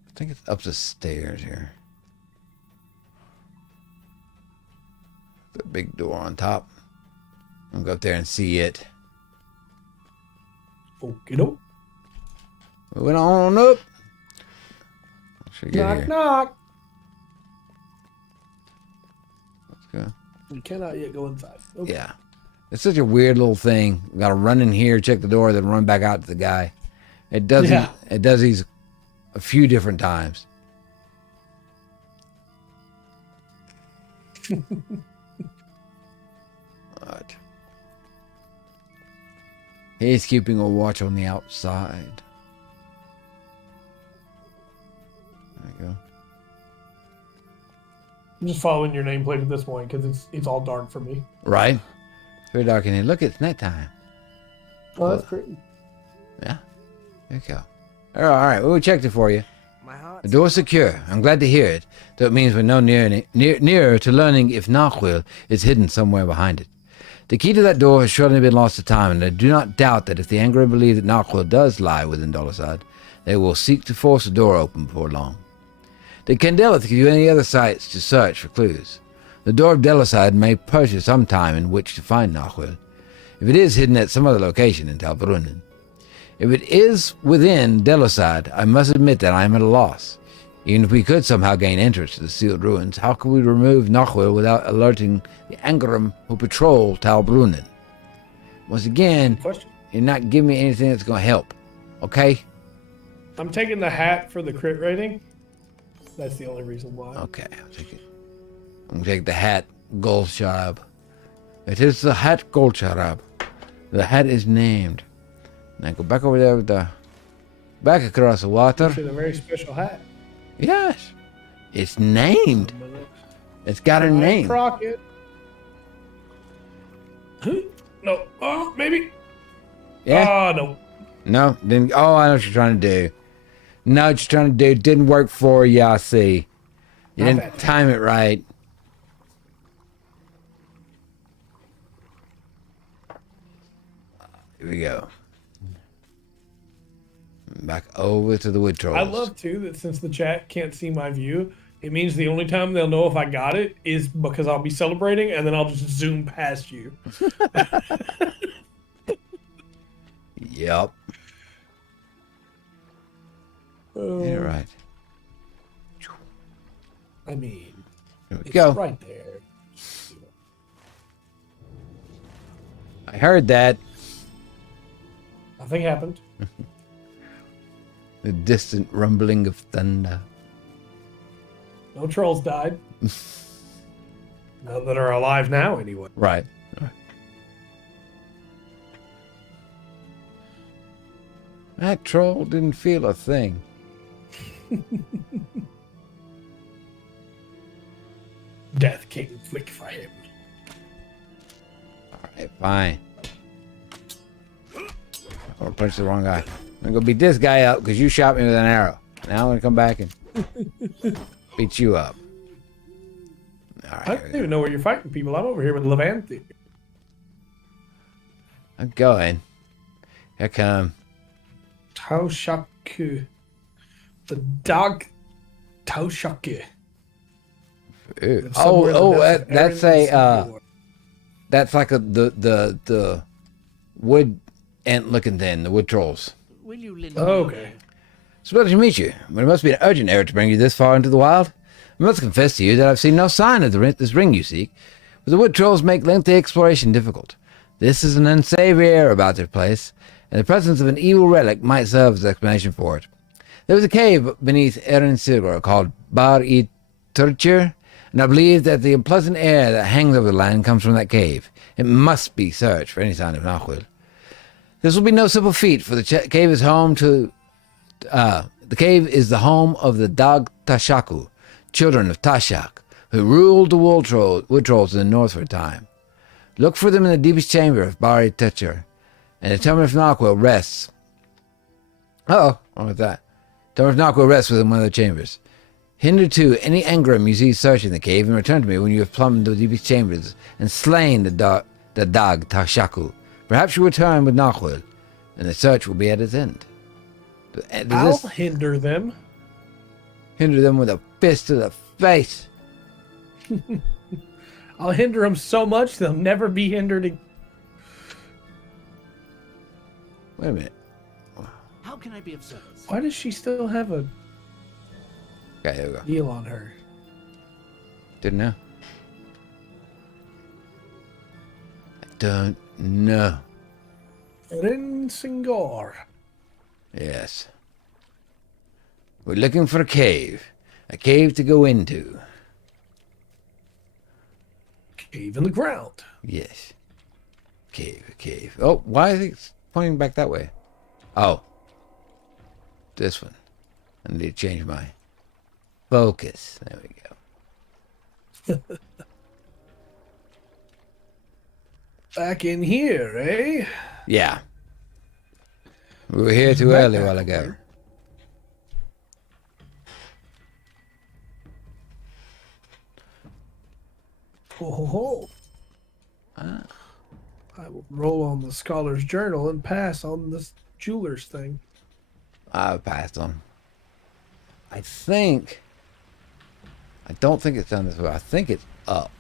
I think it's up the stairs here. The big door on top. I'm gonna go up there and see it. Okay, nope. Moving on up. Should get Knock, here. knock. Let's go. You cannot yet go inside. Okay. Yeah. It's such a weird little thing. You gotta run in here, check the door, then run back out to the guy. It does Yeah. it does these a few different times. Right. He's keeping a watch on the outside. There you go. I'm just following your nameplate at this point because it's all dark for me. Right? It's very dark in here. Look, it's nighttime. Oh, that's pretty. Yeah. There you go. All right. Well, we checked it for you. My heart. The door's secure. I'm glad to hear it, though it means we're no nearer to learning if Nahuel is hidden somewhere behind it. The key to that door has surely been lost to time, and I do not doubt that if the Angry believe that Nahuel does lie within Dolisad, they will seek to force the door open before long. Did Candela give you any other sites to search for clues? The door of Delisad may purchase some time in which to find Nahuel, if it is hidden at some other location in Talbrunnen. If it is within Delisad, I must admit that I am at a loss. Even if we could somehow gain entrance to the sealed ruins, how could we remove Nahuel without alerting the Angrim who patrol Talbrunnen? Once again, Question. you're not giving me anything that's going to help, okay? I'm taking the hat for the crit rating. That's the only reason why. Okay, I'll take it. I'm going to take the hat, Gold Sharab. It is the hat, Gold Sharab. The hat is named. Now go back over there with the... Back across the water. It's a very special hat. Yes. It's named. It's got a name. Crockett. No. Oh, maybe. Yeah? Oh, no. No? Didn't... Oh, I know what you're trying to do. No, what you're trying to do didn't work for you, I see. You Not didn't bad. time it right. Here we go. Back over to the wood trolls. I love, too, that since the chat can't see my view, it means the only time they'll know if I got it is because I'll be celebrating, and then I'll just zoom past you. Yep. You're right. I mean, Here we it's go. right there. I heard that. Nothing happened. The distant rumbling of thunder. No trolls died. None that are alive now, anyway. Right. That troll didn't feel a thing. Death came quick for him. Alright, fine. Or punch the wrong guy. I'm gonna go beat this guy up because you shot me with an arrow. Now I'm gonna come back and beat you up. Alright. I don't even know where you're fighting people. I'm over here with Levante. I'm going. Here I come. Taoshaku. The dog Taoshaku. Ooh. Somewhere in the depths of That's Aaron's a war. that's like the wood ant looking thing, the wood trolls. Will you lend Okay. It's a pleasure to meet you, but it must be an urgent errand to bring you this far into the wild. I must confess to you that I've seen no sign of this ring you seek, but the wood trolls make lengthy exploration difficult. This is an unsavory air about this place, and the presence of an evil relic might serve as explanation for it. There was a cave beneath Erin Silgor called Bar-e-Turchir, and I believe that the unpleasant air that hangs over the land comes from that cave. It must be searched for any sign of Nahuel. This will be no simple feat, for the cave is home to the cave is the home of the Dag Tashaku, children of Tashak, who ruled the wood trolls in the north for a time. Look for them in the deepest chamber of Bari Tetcher, and determine if Nahuel rests. Wrong with that. Determine if Nahuel rests within one of the chambers. Hinder too any Engram you see searching the cave, and return to me when you have plumbed the deepest chambers and slain the Dag Tashaku. Perhaps you return with Nahuel, and the search will be at its end. I'll hinder them. Hinder them with a fist to the face. I'll hinder them so much they'll never be hindered. Wait a minute. How can I be of service? Why does she still have a Okay, here we go. deal on her? Didn't know. I don't know. Rin Singar. Yes. We're looking for a cave. A cave to go into. Cave in the ground. Yes. Cave. Oh, why is it pointing back that way? Oh. This one. I need to change my focus. There we go. Back in here, eh? Yeah. We were here too early a while ago. Ho, ho, ho. I will roll on the scholar's journal and pass on this jeweler's thing. I passed on. I don't think it's down this way. I think it's up.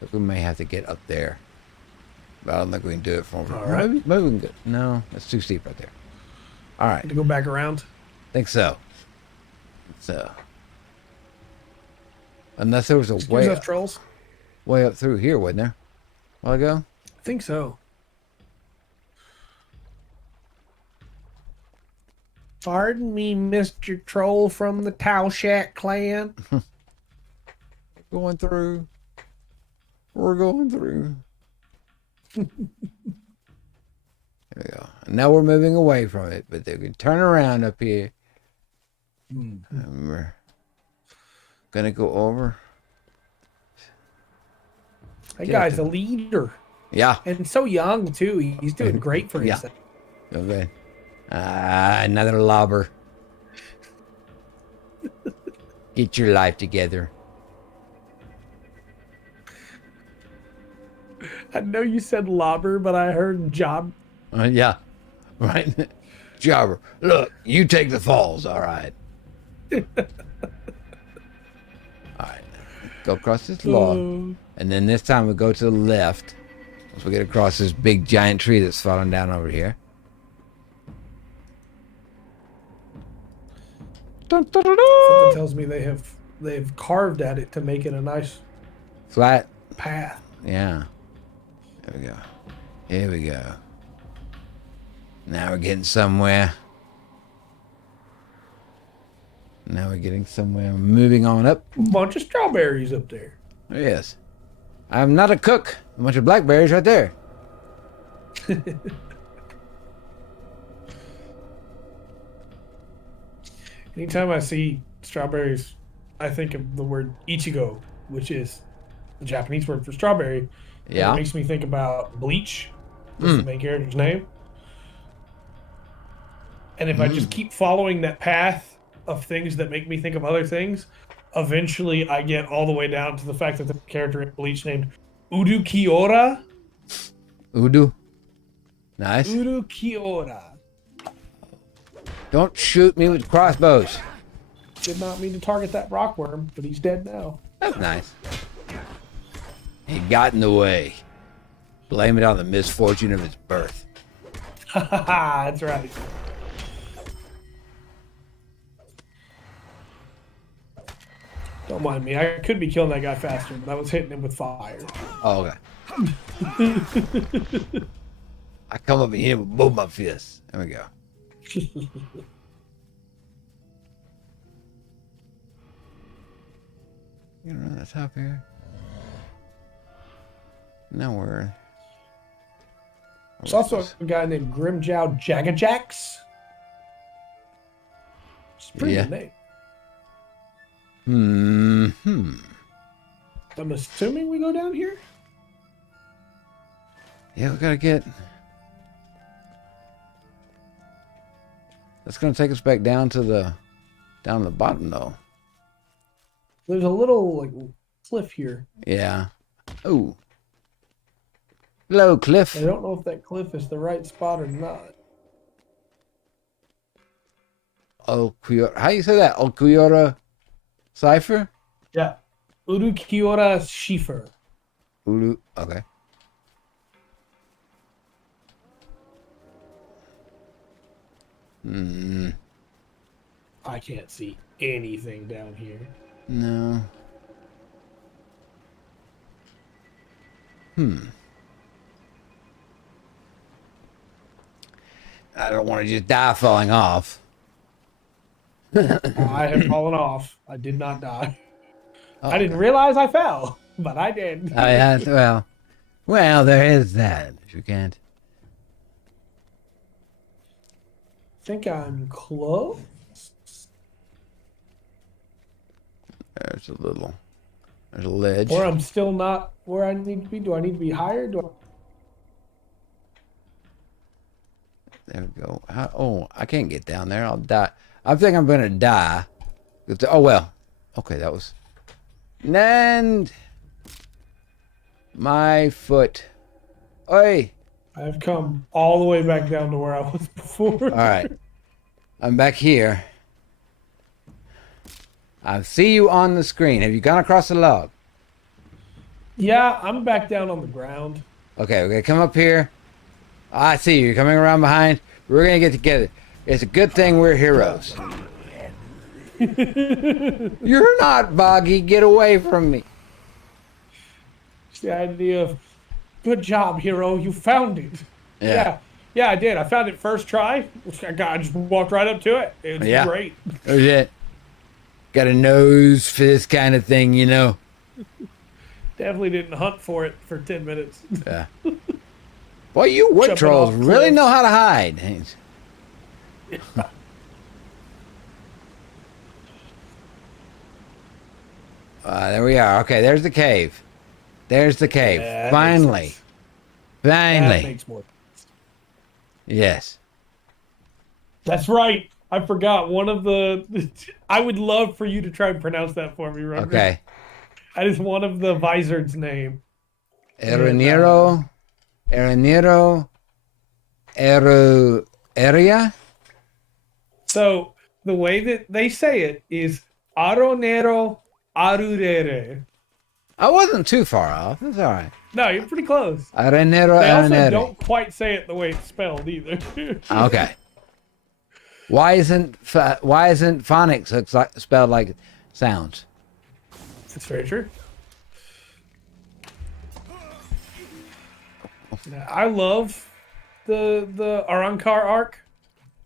But we may have to get up there. But I don't think we can do it from All right. Maybe we can go. No, that's too steep right there. All right. To go back around. Think so. So. Unless there was a Excuse us, way trolls. up through here, wasn't there? A while ago? I think so. Pardon me, Mr. Troll from the Taoshack clan. Going through. We're going through. There we go. Now we're moving away from it, but they can turn around up here. And we're gonna go over. That guy's a leader. Yeah. And so young, too. He's doing great for Yeah. himself. Okay. Another lobber. Get your life together. I know you said lobber, but I heard job. Yeah. Right. Jobber. Look, you take the falls, all right. All right. Go across this log. And then this time we go to the left. Once we get across this big giant tree that's falling down over here. Something tells me they've carved at it to make it a nice Flat. path. Yeah. There we go. Here we go. Now we're getting somewhere. Now we're getting somewhere. Moving on up. Bunch of strawberries up there. Oh, yes. I'm not a cook. A bunch of blackberries right there. Anytime I see strawberries, I think of the word ichigo, which is the Japanese word for strawberry. And Yeah. it makes me think about Bleach, that's the main character's name. And if I just keep following that path of things that make me think of other things, eventually I get all the way down to the fact that the character in Bleach named Udu Kiora. Udu. Nice. Udu Kiora. Don't shoot me with crossbows. Did not mean to target that rockworm, but he's dead now. That's nice. He got in the way. Blame it on the misfortune of his birth. That's right. Don't mind me. I could be killing that guy faster, but I was hitting him with fire. Oh, okay. I come up in here with both my fists. There we go. You don't know that's top here? No, we're... There's also a guy named Grimjow Jagajax. It's a pretty Yeah. good name. Hmm. I'm assuming we go down here? Yeah, we gotta get... That's gonna take us back down to the bottom, though. There's a little like cliff here. Yeah. Oh. Hello, Cliff. I don't know if that cliff is the right spot or not. Okiora. How you say that? Okiora cipher? Yeah. Udu Kiora Schiefer. Ulu. Okay. I can't see anything down here. No. I don't want to just die falling off. I have fallen off. I did not die. I didn't realize I fell, but I did. Well, there is that. If you can't. Think I'm close. There's a ledge. Or I'm still not where I need to be. Do I need to be higher? There we go. I can't get down there. I'll die. I think I'm gonna die. Oh well. Okay, that was. And my foot. Oi. I've come all the way back down to where I was before. All right. I'm back here. I see you on the screen. Have you gone across the log? Yeah, I'm back down on the ground. Okay, come up here. I see you. You're coming around behind. We're gonna get together. It's a good thing we're heroes. You're not, Boggy. Get away from me. It's the idea of, good job, hero. You found it. Yeah. Yeah, I did. I found it first try. I just walked right up to it. It was great. That was it. Got a nose for this kind of thing, you know. Definitely didn't hunt for it for 10 minutes. Yeah. Boy, you wood Jumping trolls off really cliffs. know how to hide. There we are. Okay, there's the cave. There's the cave. Yeah, that Finally. makes sense. That Finally. makes more. Yes. That's right. I forgot one of the. I would love for you to try and pronounce that for me, Roger. Okay. That is one of the Vizard's name. Area? So the way that they say it is Aronero Arurere. I wasn't too far off. It's all right. No, you're pretty close. Arenero, They also Aronere. don't quite say it the way it's spelled either. Okay. Why isn't phonics spelled like sounds? That's very true. I love the Arankar arc.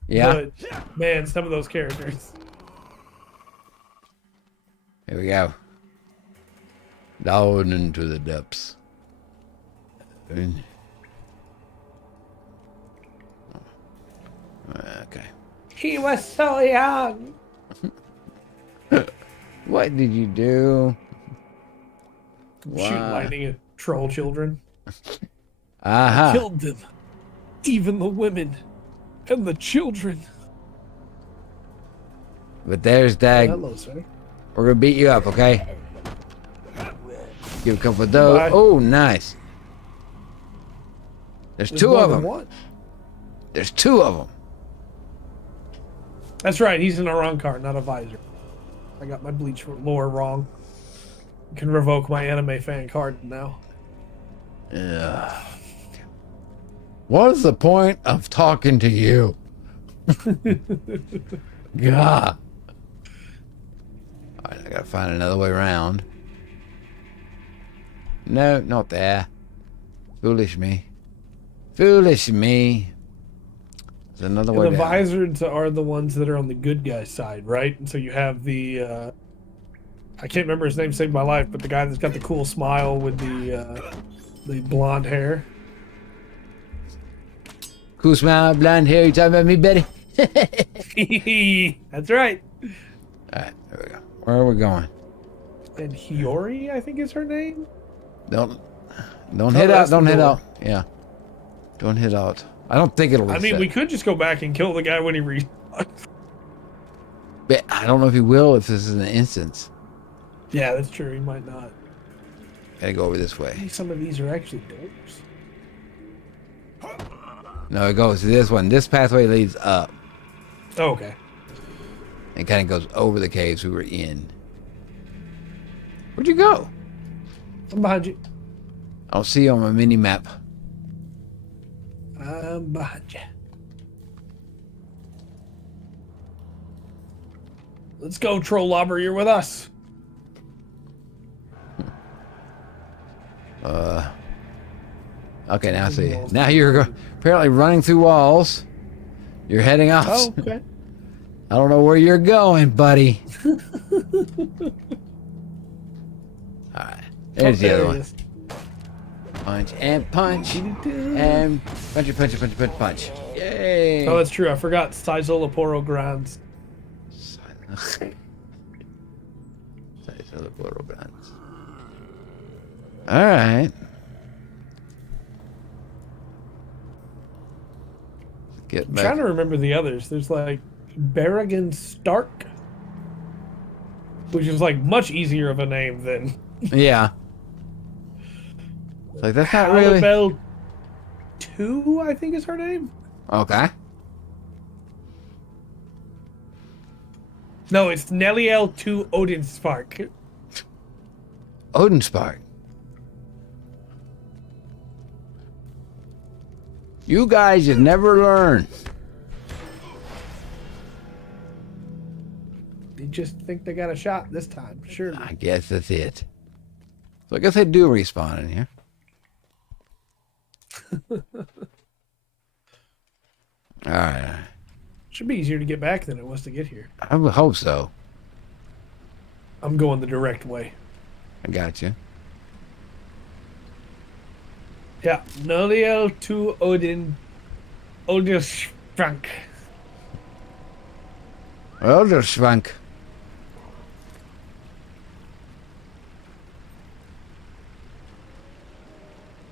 Yeah. But man, some of those characters. Here we go. Down into the depths. Okay. He was so young. What did you do? Shoot Why? lightning at troll children. Aha. Killed them. Even the women and the children. But there's Dag. Hello, sir. We're gonna beat you up, okay? Give a couple of those. Bye. Oh, nice. There's two more of than them. one. There's two of them. That's right. He's an Aron card, not a visor. I got my Bleach lore wrong. Can revoke my anime fan card now. Yeah. What is the point of talking to you? God. Alright, I gotta find another way around. No, not there. Foolish me. Foolish me. There's another way The down. visors are the ones that are on the good guy side, right? And so you have the I can't remember his name, saved my life, but the guy that's got the cool smile with the blonde hair. Cool smile, blonde hair. You talking about me, Betty? That's right. Alright, there we go. Where are we going? And Hiyori, I think is her name. Don't hit out. that's the Don't hit door. out. Yeah. Don't hit out. I don't think it'll I reset. mean, we could just go back and kill the guy when he But I don't know if he will if this is an instance. Yeah, that's true. He might not. Gotta go over this I way. think some of these are actually doors. No, it goes to this one. This pathway leads up. Oh, okay. It kind of goes over the caves we were in. Where'd you go? I'm behind you. I don't see you on my mini map. I'm behind you. Let's go, Troll Lobber. You're with us. Okay, now I see you. Now you're apparently running through walls. You're heading off. Oh, okay. I don't know where you're going, buddy. Alright. There's the there other he one. is. Punch and punch. And punch, punch, punch, punch, punch. Yay. Oh, that's true. I forgot Sizola Poro Grands. Alright. Get I'm back. trying to remember the others. There's like Berrigan Stark, which is like much easier of a name than Yeah. Like, that's not really. Halibel 2, I think is her name. Okay. No, it's Neliel 2 Odinspark. Odin-Spark. You guys just never learn. They just think they got a shot this time. Sure. I guess that's it. So I guess they do respawn in here. Alright. Should be easier to get back than it was to get here. I would hope so. I'm going the direct way. I got you. Yeah, Neliel 2 Odinspark. Well, there's Swank.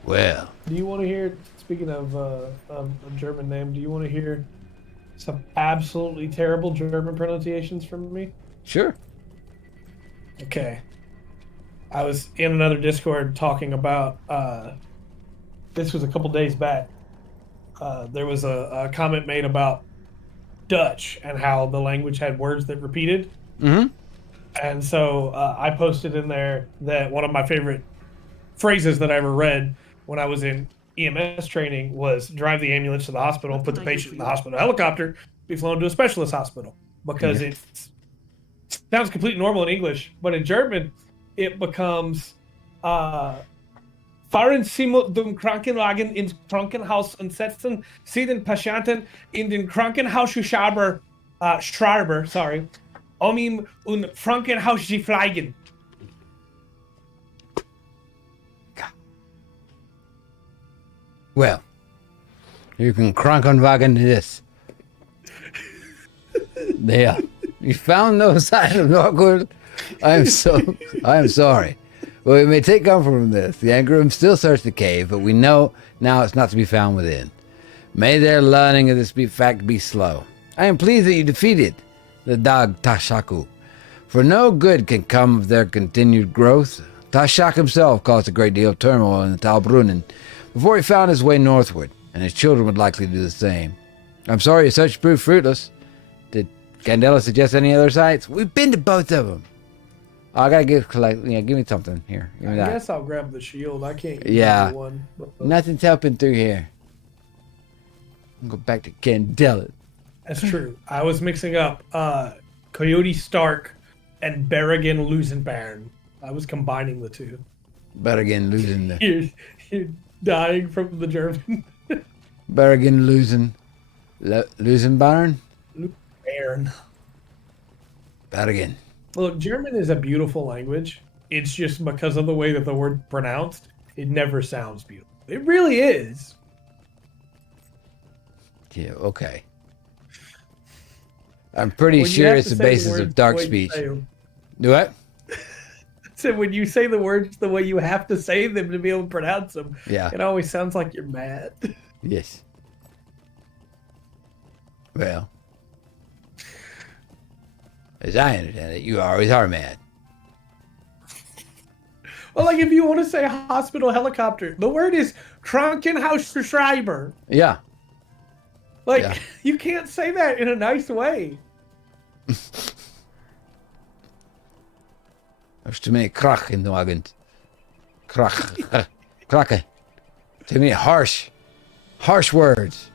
Well, Do you want to hear, speaking of a German name, do you want to hear some absolutely terrible German pronunciations from me? sure. Okay. I was in another Discord talking about, this was a couple days back. There was a comment made about Dutch and how the language had words that repeated. Mm-hmm. And so I posted in there that one of my favorite phrases that I ever read when I was in EMS training was drive the ambulance to the hospital and put the patient in the hospital helicopter, be flown to a specialist hospital. Because it sounds completely normal in English, but in German, it becomes fahren Sie mit dem Krankenwagen ins Krankenhaus und setzen Sie den Patienten in den Krankenhausschreiber, sorry, ihm und Krankenhaus zu fliegen. Well, you can Krankenwagen this. There. You found no sign of awkward I am sorry. Well, we may take comfort from this. The Angrim still search the cave, but we know now it's not to be found within. May their learning of this fact be slow. I am pleased that you defeated the dog Tashaku, for no good can come of their continued growth. Tashak himself caused a great deal of turmoil in the Talbrunnen before he found his way northward, and his children would likely do the same. I'm sorry your search proved fruitless. Did Candela suggest any other sites? We've been to both of them. Oh, I gotta give me something here. Give me I that. guess I'll grab the shield. I can't use Yeah. the one. But, Nothing's helping through here. I'll go back to Candela. that's true. I was mixing up Coyote Stark and Berrigan Lusenbairn. I was combining the two. Berrigan losing the You're dying from the German. Berrigan losing Bayern. Bairn. Berrigan. Look, German is a beautiful language. It's just because of the way that the word pronounced, it never sounds beautiful. It really is. Yeah. Okay. I'm pretty When you sure have it's to the say basis words of dark the way you speech. say 'em. Do what? So when you say the words the way you have to say them to be able to pronounce them, Yeah. it always sounds like you're mad. Yes. Well, as I understand it, you always are mad. Well, like if you want to say hospital helicopter, the word is Krankenhausschreiber. Yeah. Like Yeah. you can't say that in a nice way. There's too many krach in the wagon. Krach. Kraken. Too many harsh words.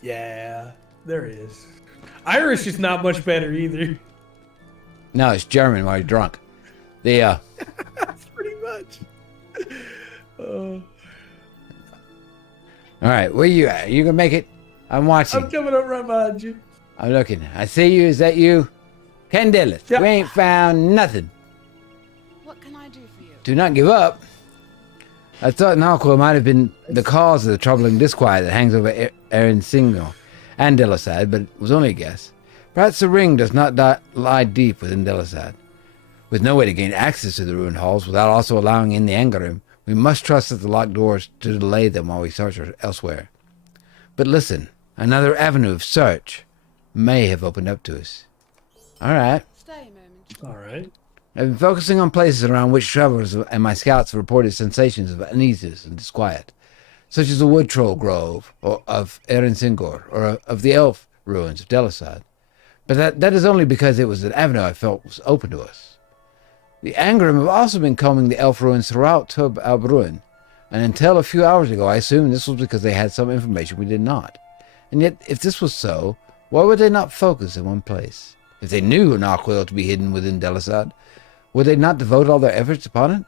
Yeah, there is. Irish is not much better either. No, it's German while you're drunk. The That's pretty much. all right, where you at? You gonna make it? I'm watching. I'm coming up right behind you. I'm looking. I see you. Is that you? Candela. Yep. We ain't found nothing. What can I do for you? Do not give up. I thought Narquil might have been the cause of the troubling disquiet that hangs over Erin Singo and Delisad, but it was only a guess. Perhaps the ring does not lie deep within Delisad. With no way to gain access to the ruined halls without also allowing in the Angarim, we must trust that the locked doors to delay them while we search elsewhere. But listen, another avenue of search may have opened up to us. All right. Stay a moment. All right. I've been focusing on places around which travelers and my scouts have reported sensations of uneasiness and disquiet, such as the wood troll grove or of Erin Singor or of the elf ruins of Delisad. But that is only because it was an avenue I felt was open to us. The Angrim have also been combing the elf ruins throughout Tub Albrun, and until a few hours ago I assumed this was because they had some information we did not. And yet, if this was so, why would they not focus in one place? If they knew Narquil to be hidden within Delisad, would they not devote all their efforts upon it?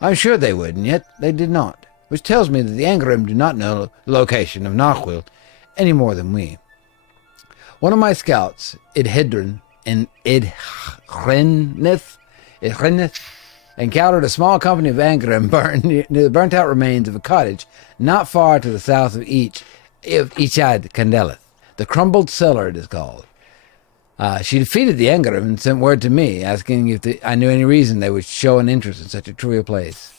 I'm sure they would, and yet they did not, which tells me that the Angrim do not know the location of Narquil any more than we. One of my scouts, Idhedrin and Idhreneth, encountered a small company of Angrim near the burnt-out remains of a cottage not far to the south of Ichad Candeleth. The Crumbled Cellar, it is called. She defeated the Angrim and sent word to me, asking if I knew any reason they would show an interest in such a trivial place.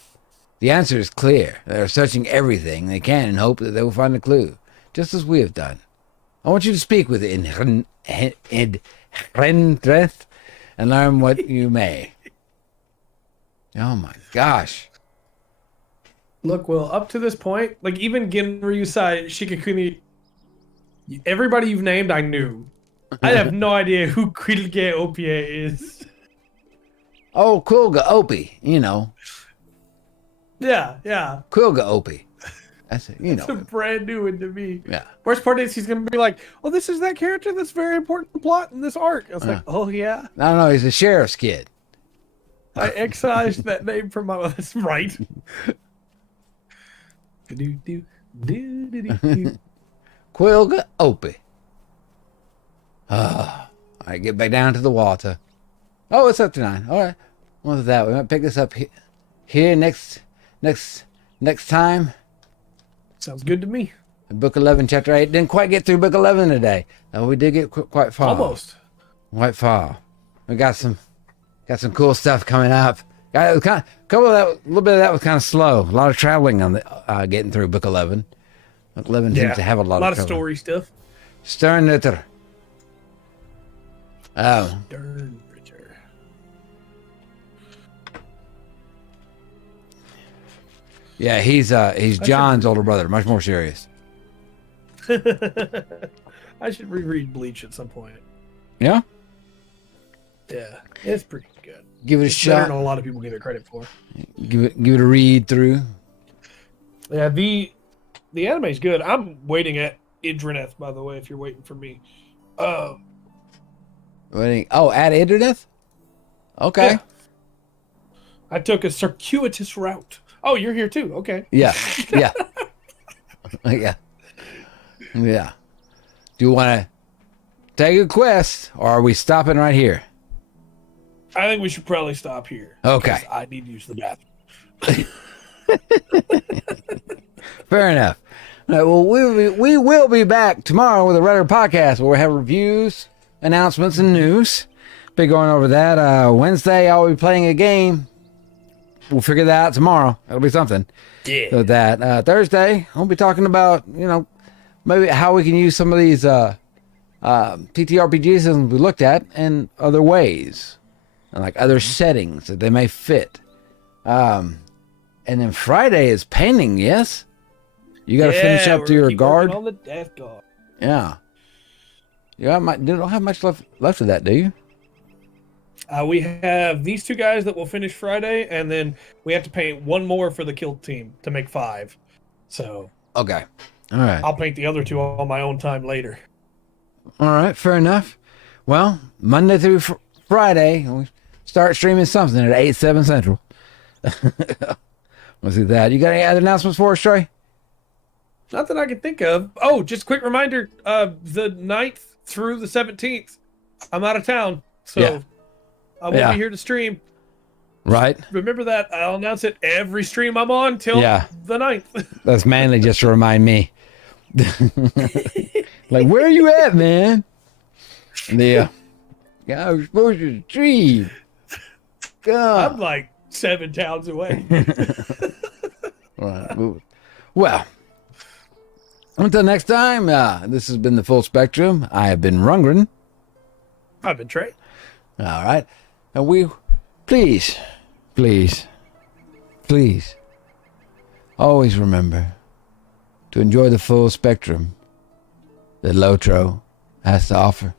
The answer is clear. They are searching everything they can in hope that they will find a clue, just as we have done. I want you to speak with Idhreneth and learn what you may. Oh my gosh. Look, Will, up to this point, like even Ginryu Sai, Shikakuni, everybody you've named, I knew. I have no idea who Quilge Opie is. Oh, Quilga Opie, you know. Yeah. Quilga Opie. That's it, you It's a know. brand new one to me. Yeah. Worst part is he's going to be like, oh, this is that character that's very important to the plot in this arc. I was like, oh, yeah. No, he's a sheriff's kid. I excised that name from my... That's right. Quilga Opie. All right, get back down to the water. Oh, it's up to 9. All right. What's that? We might pick this up here next time. Sounds good to me. Book 11, Chapter 8. Didn't quite get through Book 11 today. We did get quite far. Almost. Quite far. We got some Got some cool stuff coming up. A little bit of that was kind of slow. A lot of traveling on the getting through book 11. Book 11 seems to have a lot of traveling. story stuff. Stern Ritter. Oh. Stern Ritter. Yeah, he's John's older brother, much more serious. I should reread Bleach at some point. Yeah? Yeah, it's pretty good. Give it a It's better shot. than a lot of people give it credit for. Give it a read through. Yeah, the anime's good. I'm waiting at Idrineth, by the way, if you're waiting for me. Waiting. Oh, at Idrineth? Okay. Yeah. I took a circuitous route. Oh, you're here too. Okay. Yeah. Yeah. Yeah. Yeah. Do you want to take a quest, or are we stopping right here? I think we should probably stop here. Okay. 'Cause I need to use the bathroom. Fair enough. All right, well, we will be back tomorrow with a Redder podcast where we have reviews, announcements, and news. Be going over that. Wednesday, I'll be playing a game. We'll figure that out tomorrow. It'll be something. Yeah. So that Thursday, I'll be talking about, maybe how we can use some of these TTRPG systems we looked at in other ways, and like other settings that they may fit. And then Friday is painting. Yes, you got to finish up to your guard. On the death guard. Yeah, you don't have much left of that, do you? We have these two guys that will finish Friday, and then we have to paint one more for the kill team to make 5. So Okay, all right, I'll paint the other 2 on my own time later. all right, fair enough. Well, Monday through Friday, we start streaming something at 8/7 Central. We'll see that. You got any other announcements for us, Trey? Not that I can think of. Oh, just a quick reminder, the 9th through the 17th, I'm out of town. So Yeah. I won't be here to stream. Right. Remember that. I'll announce it every stream I'm on till Yeah. the 9th. That's mainly just to remind me. Like, where are you at, man? Yeah. I was supposed to stream. God. I'm like 7 towns away. Right. Well, until next time, this has been the Full Spectrum. I have been Rungren. I've been Trey. All right. And we, please, always remember to enjoy the full spectrum that LOTRO has to offer.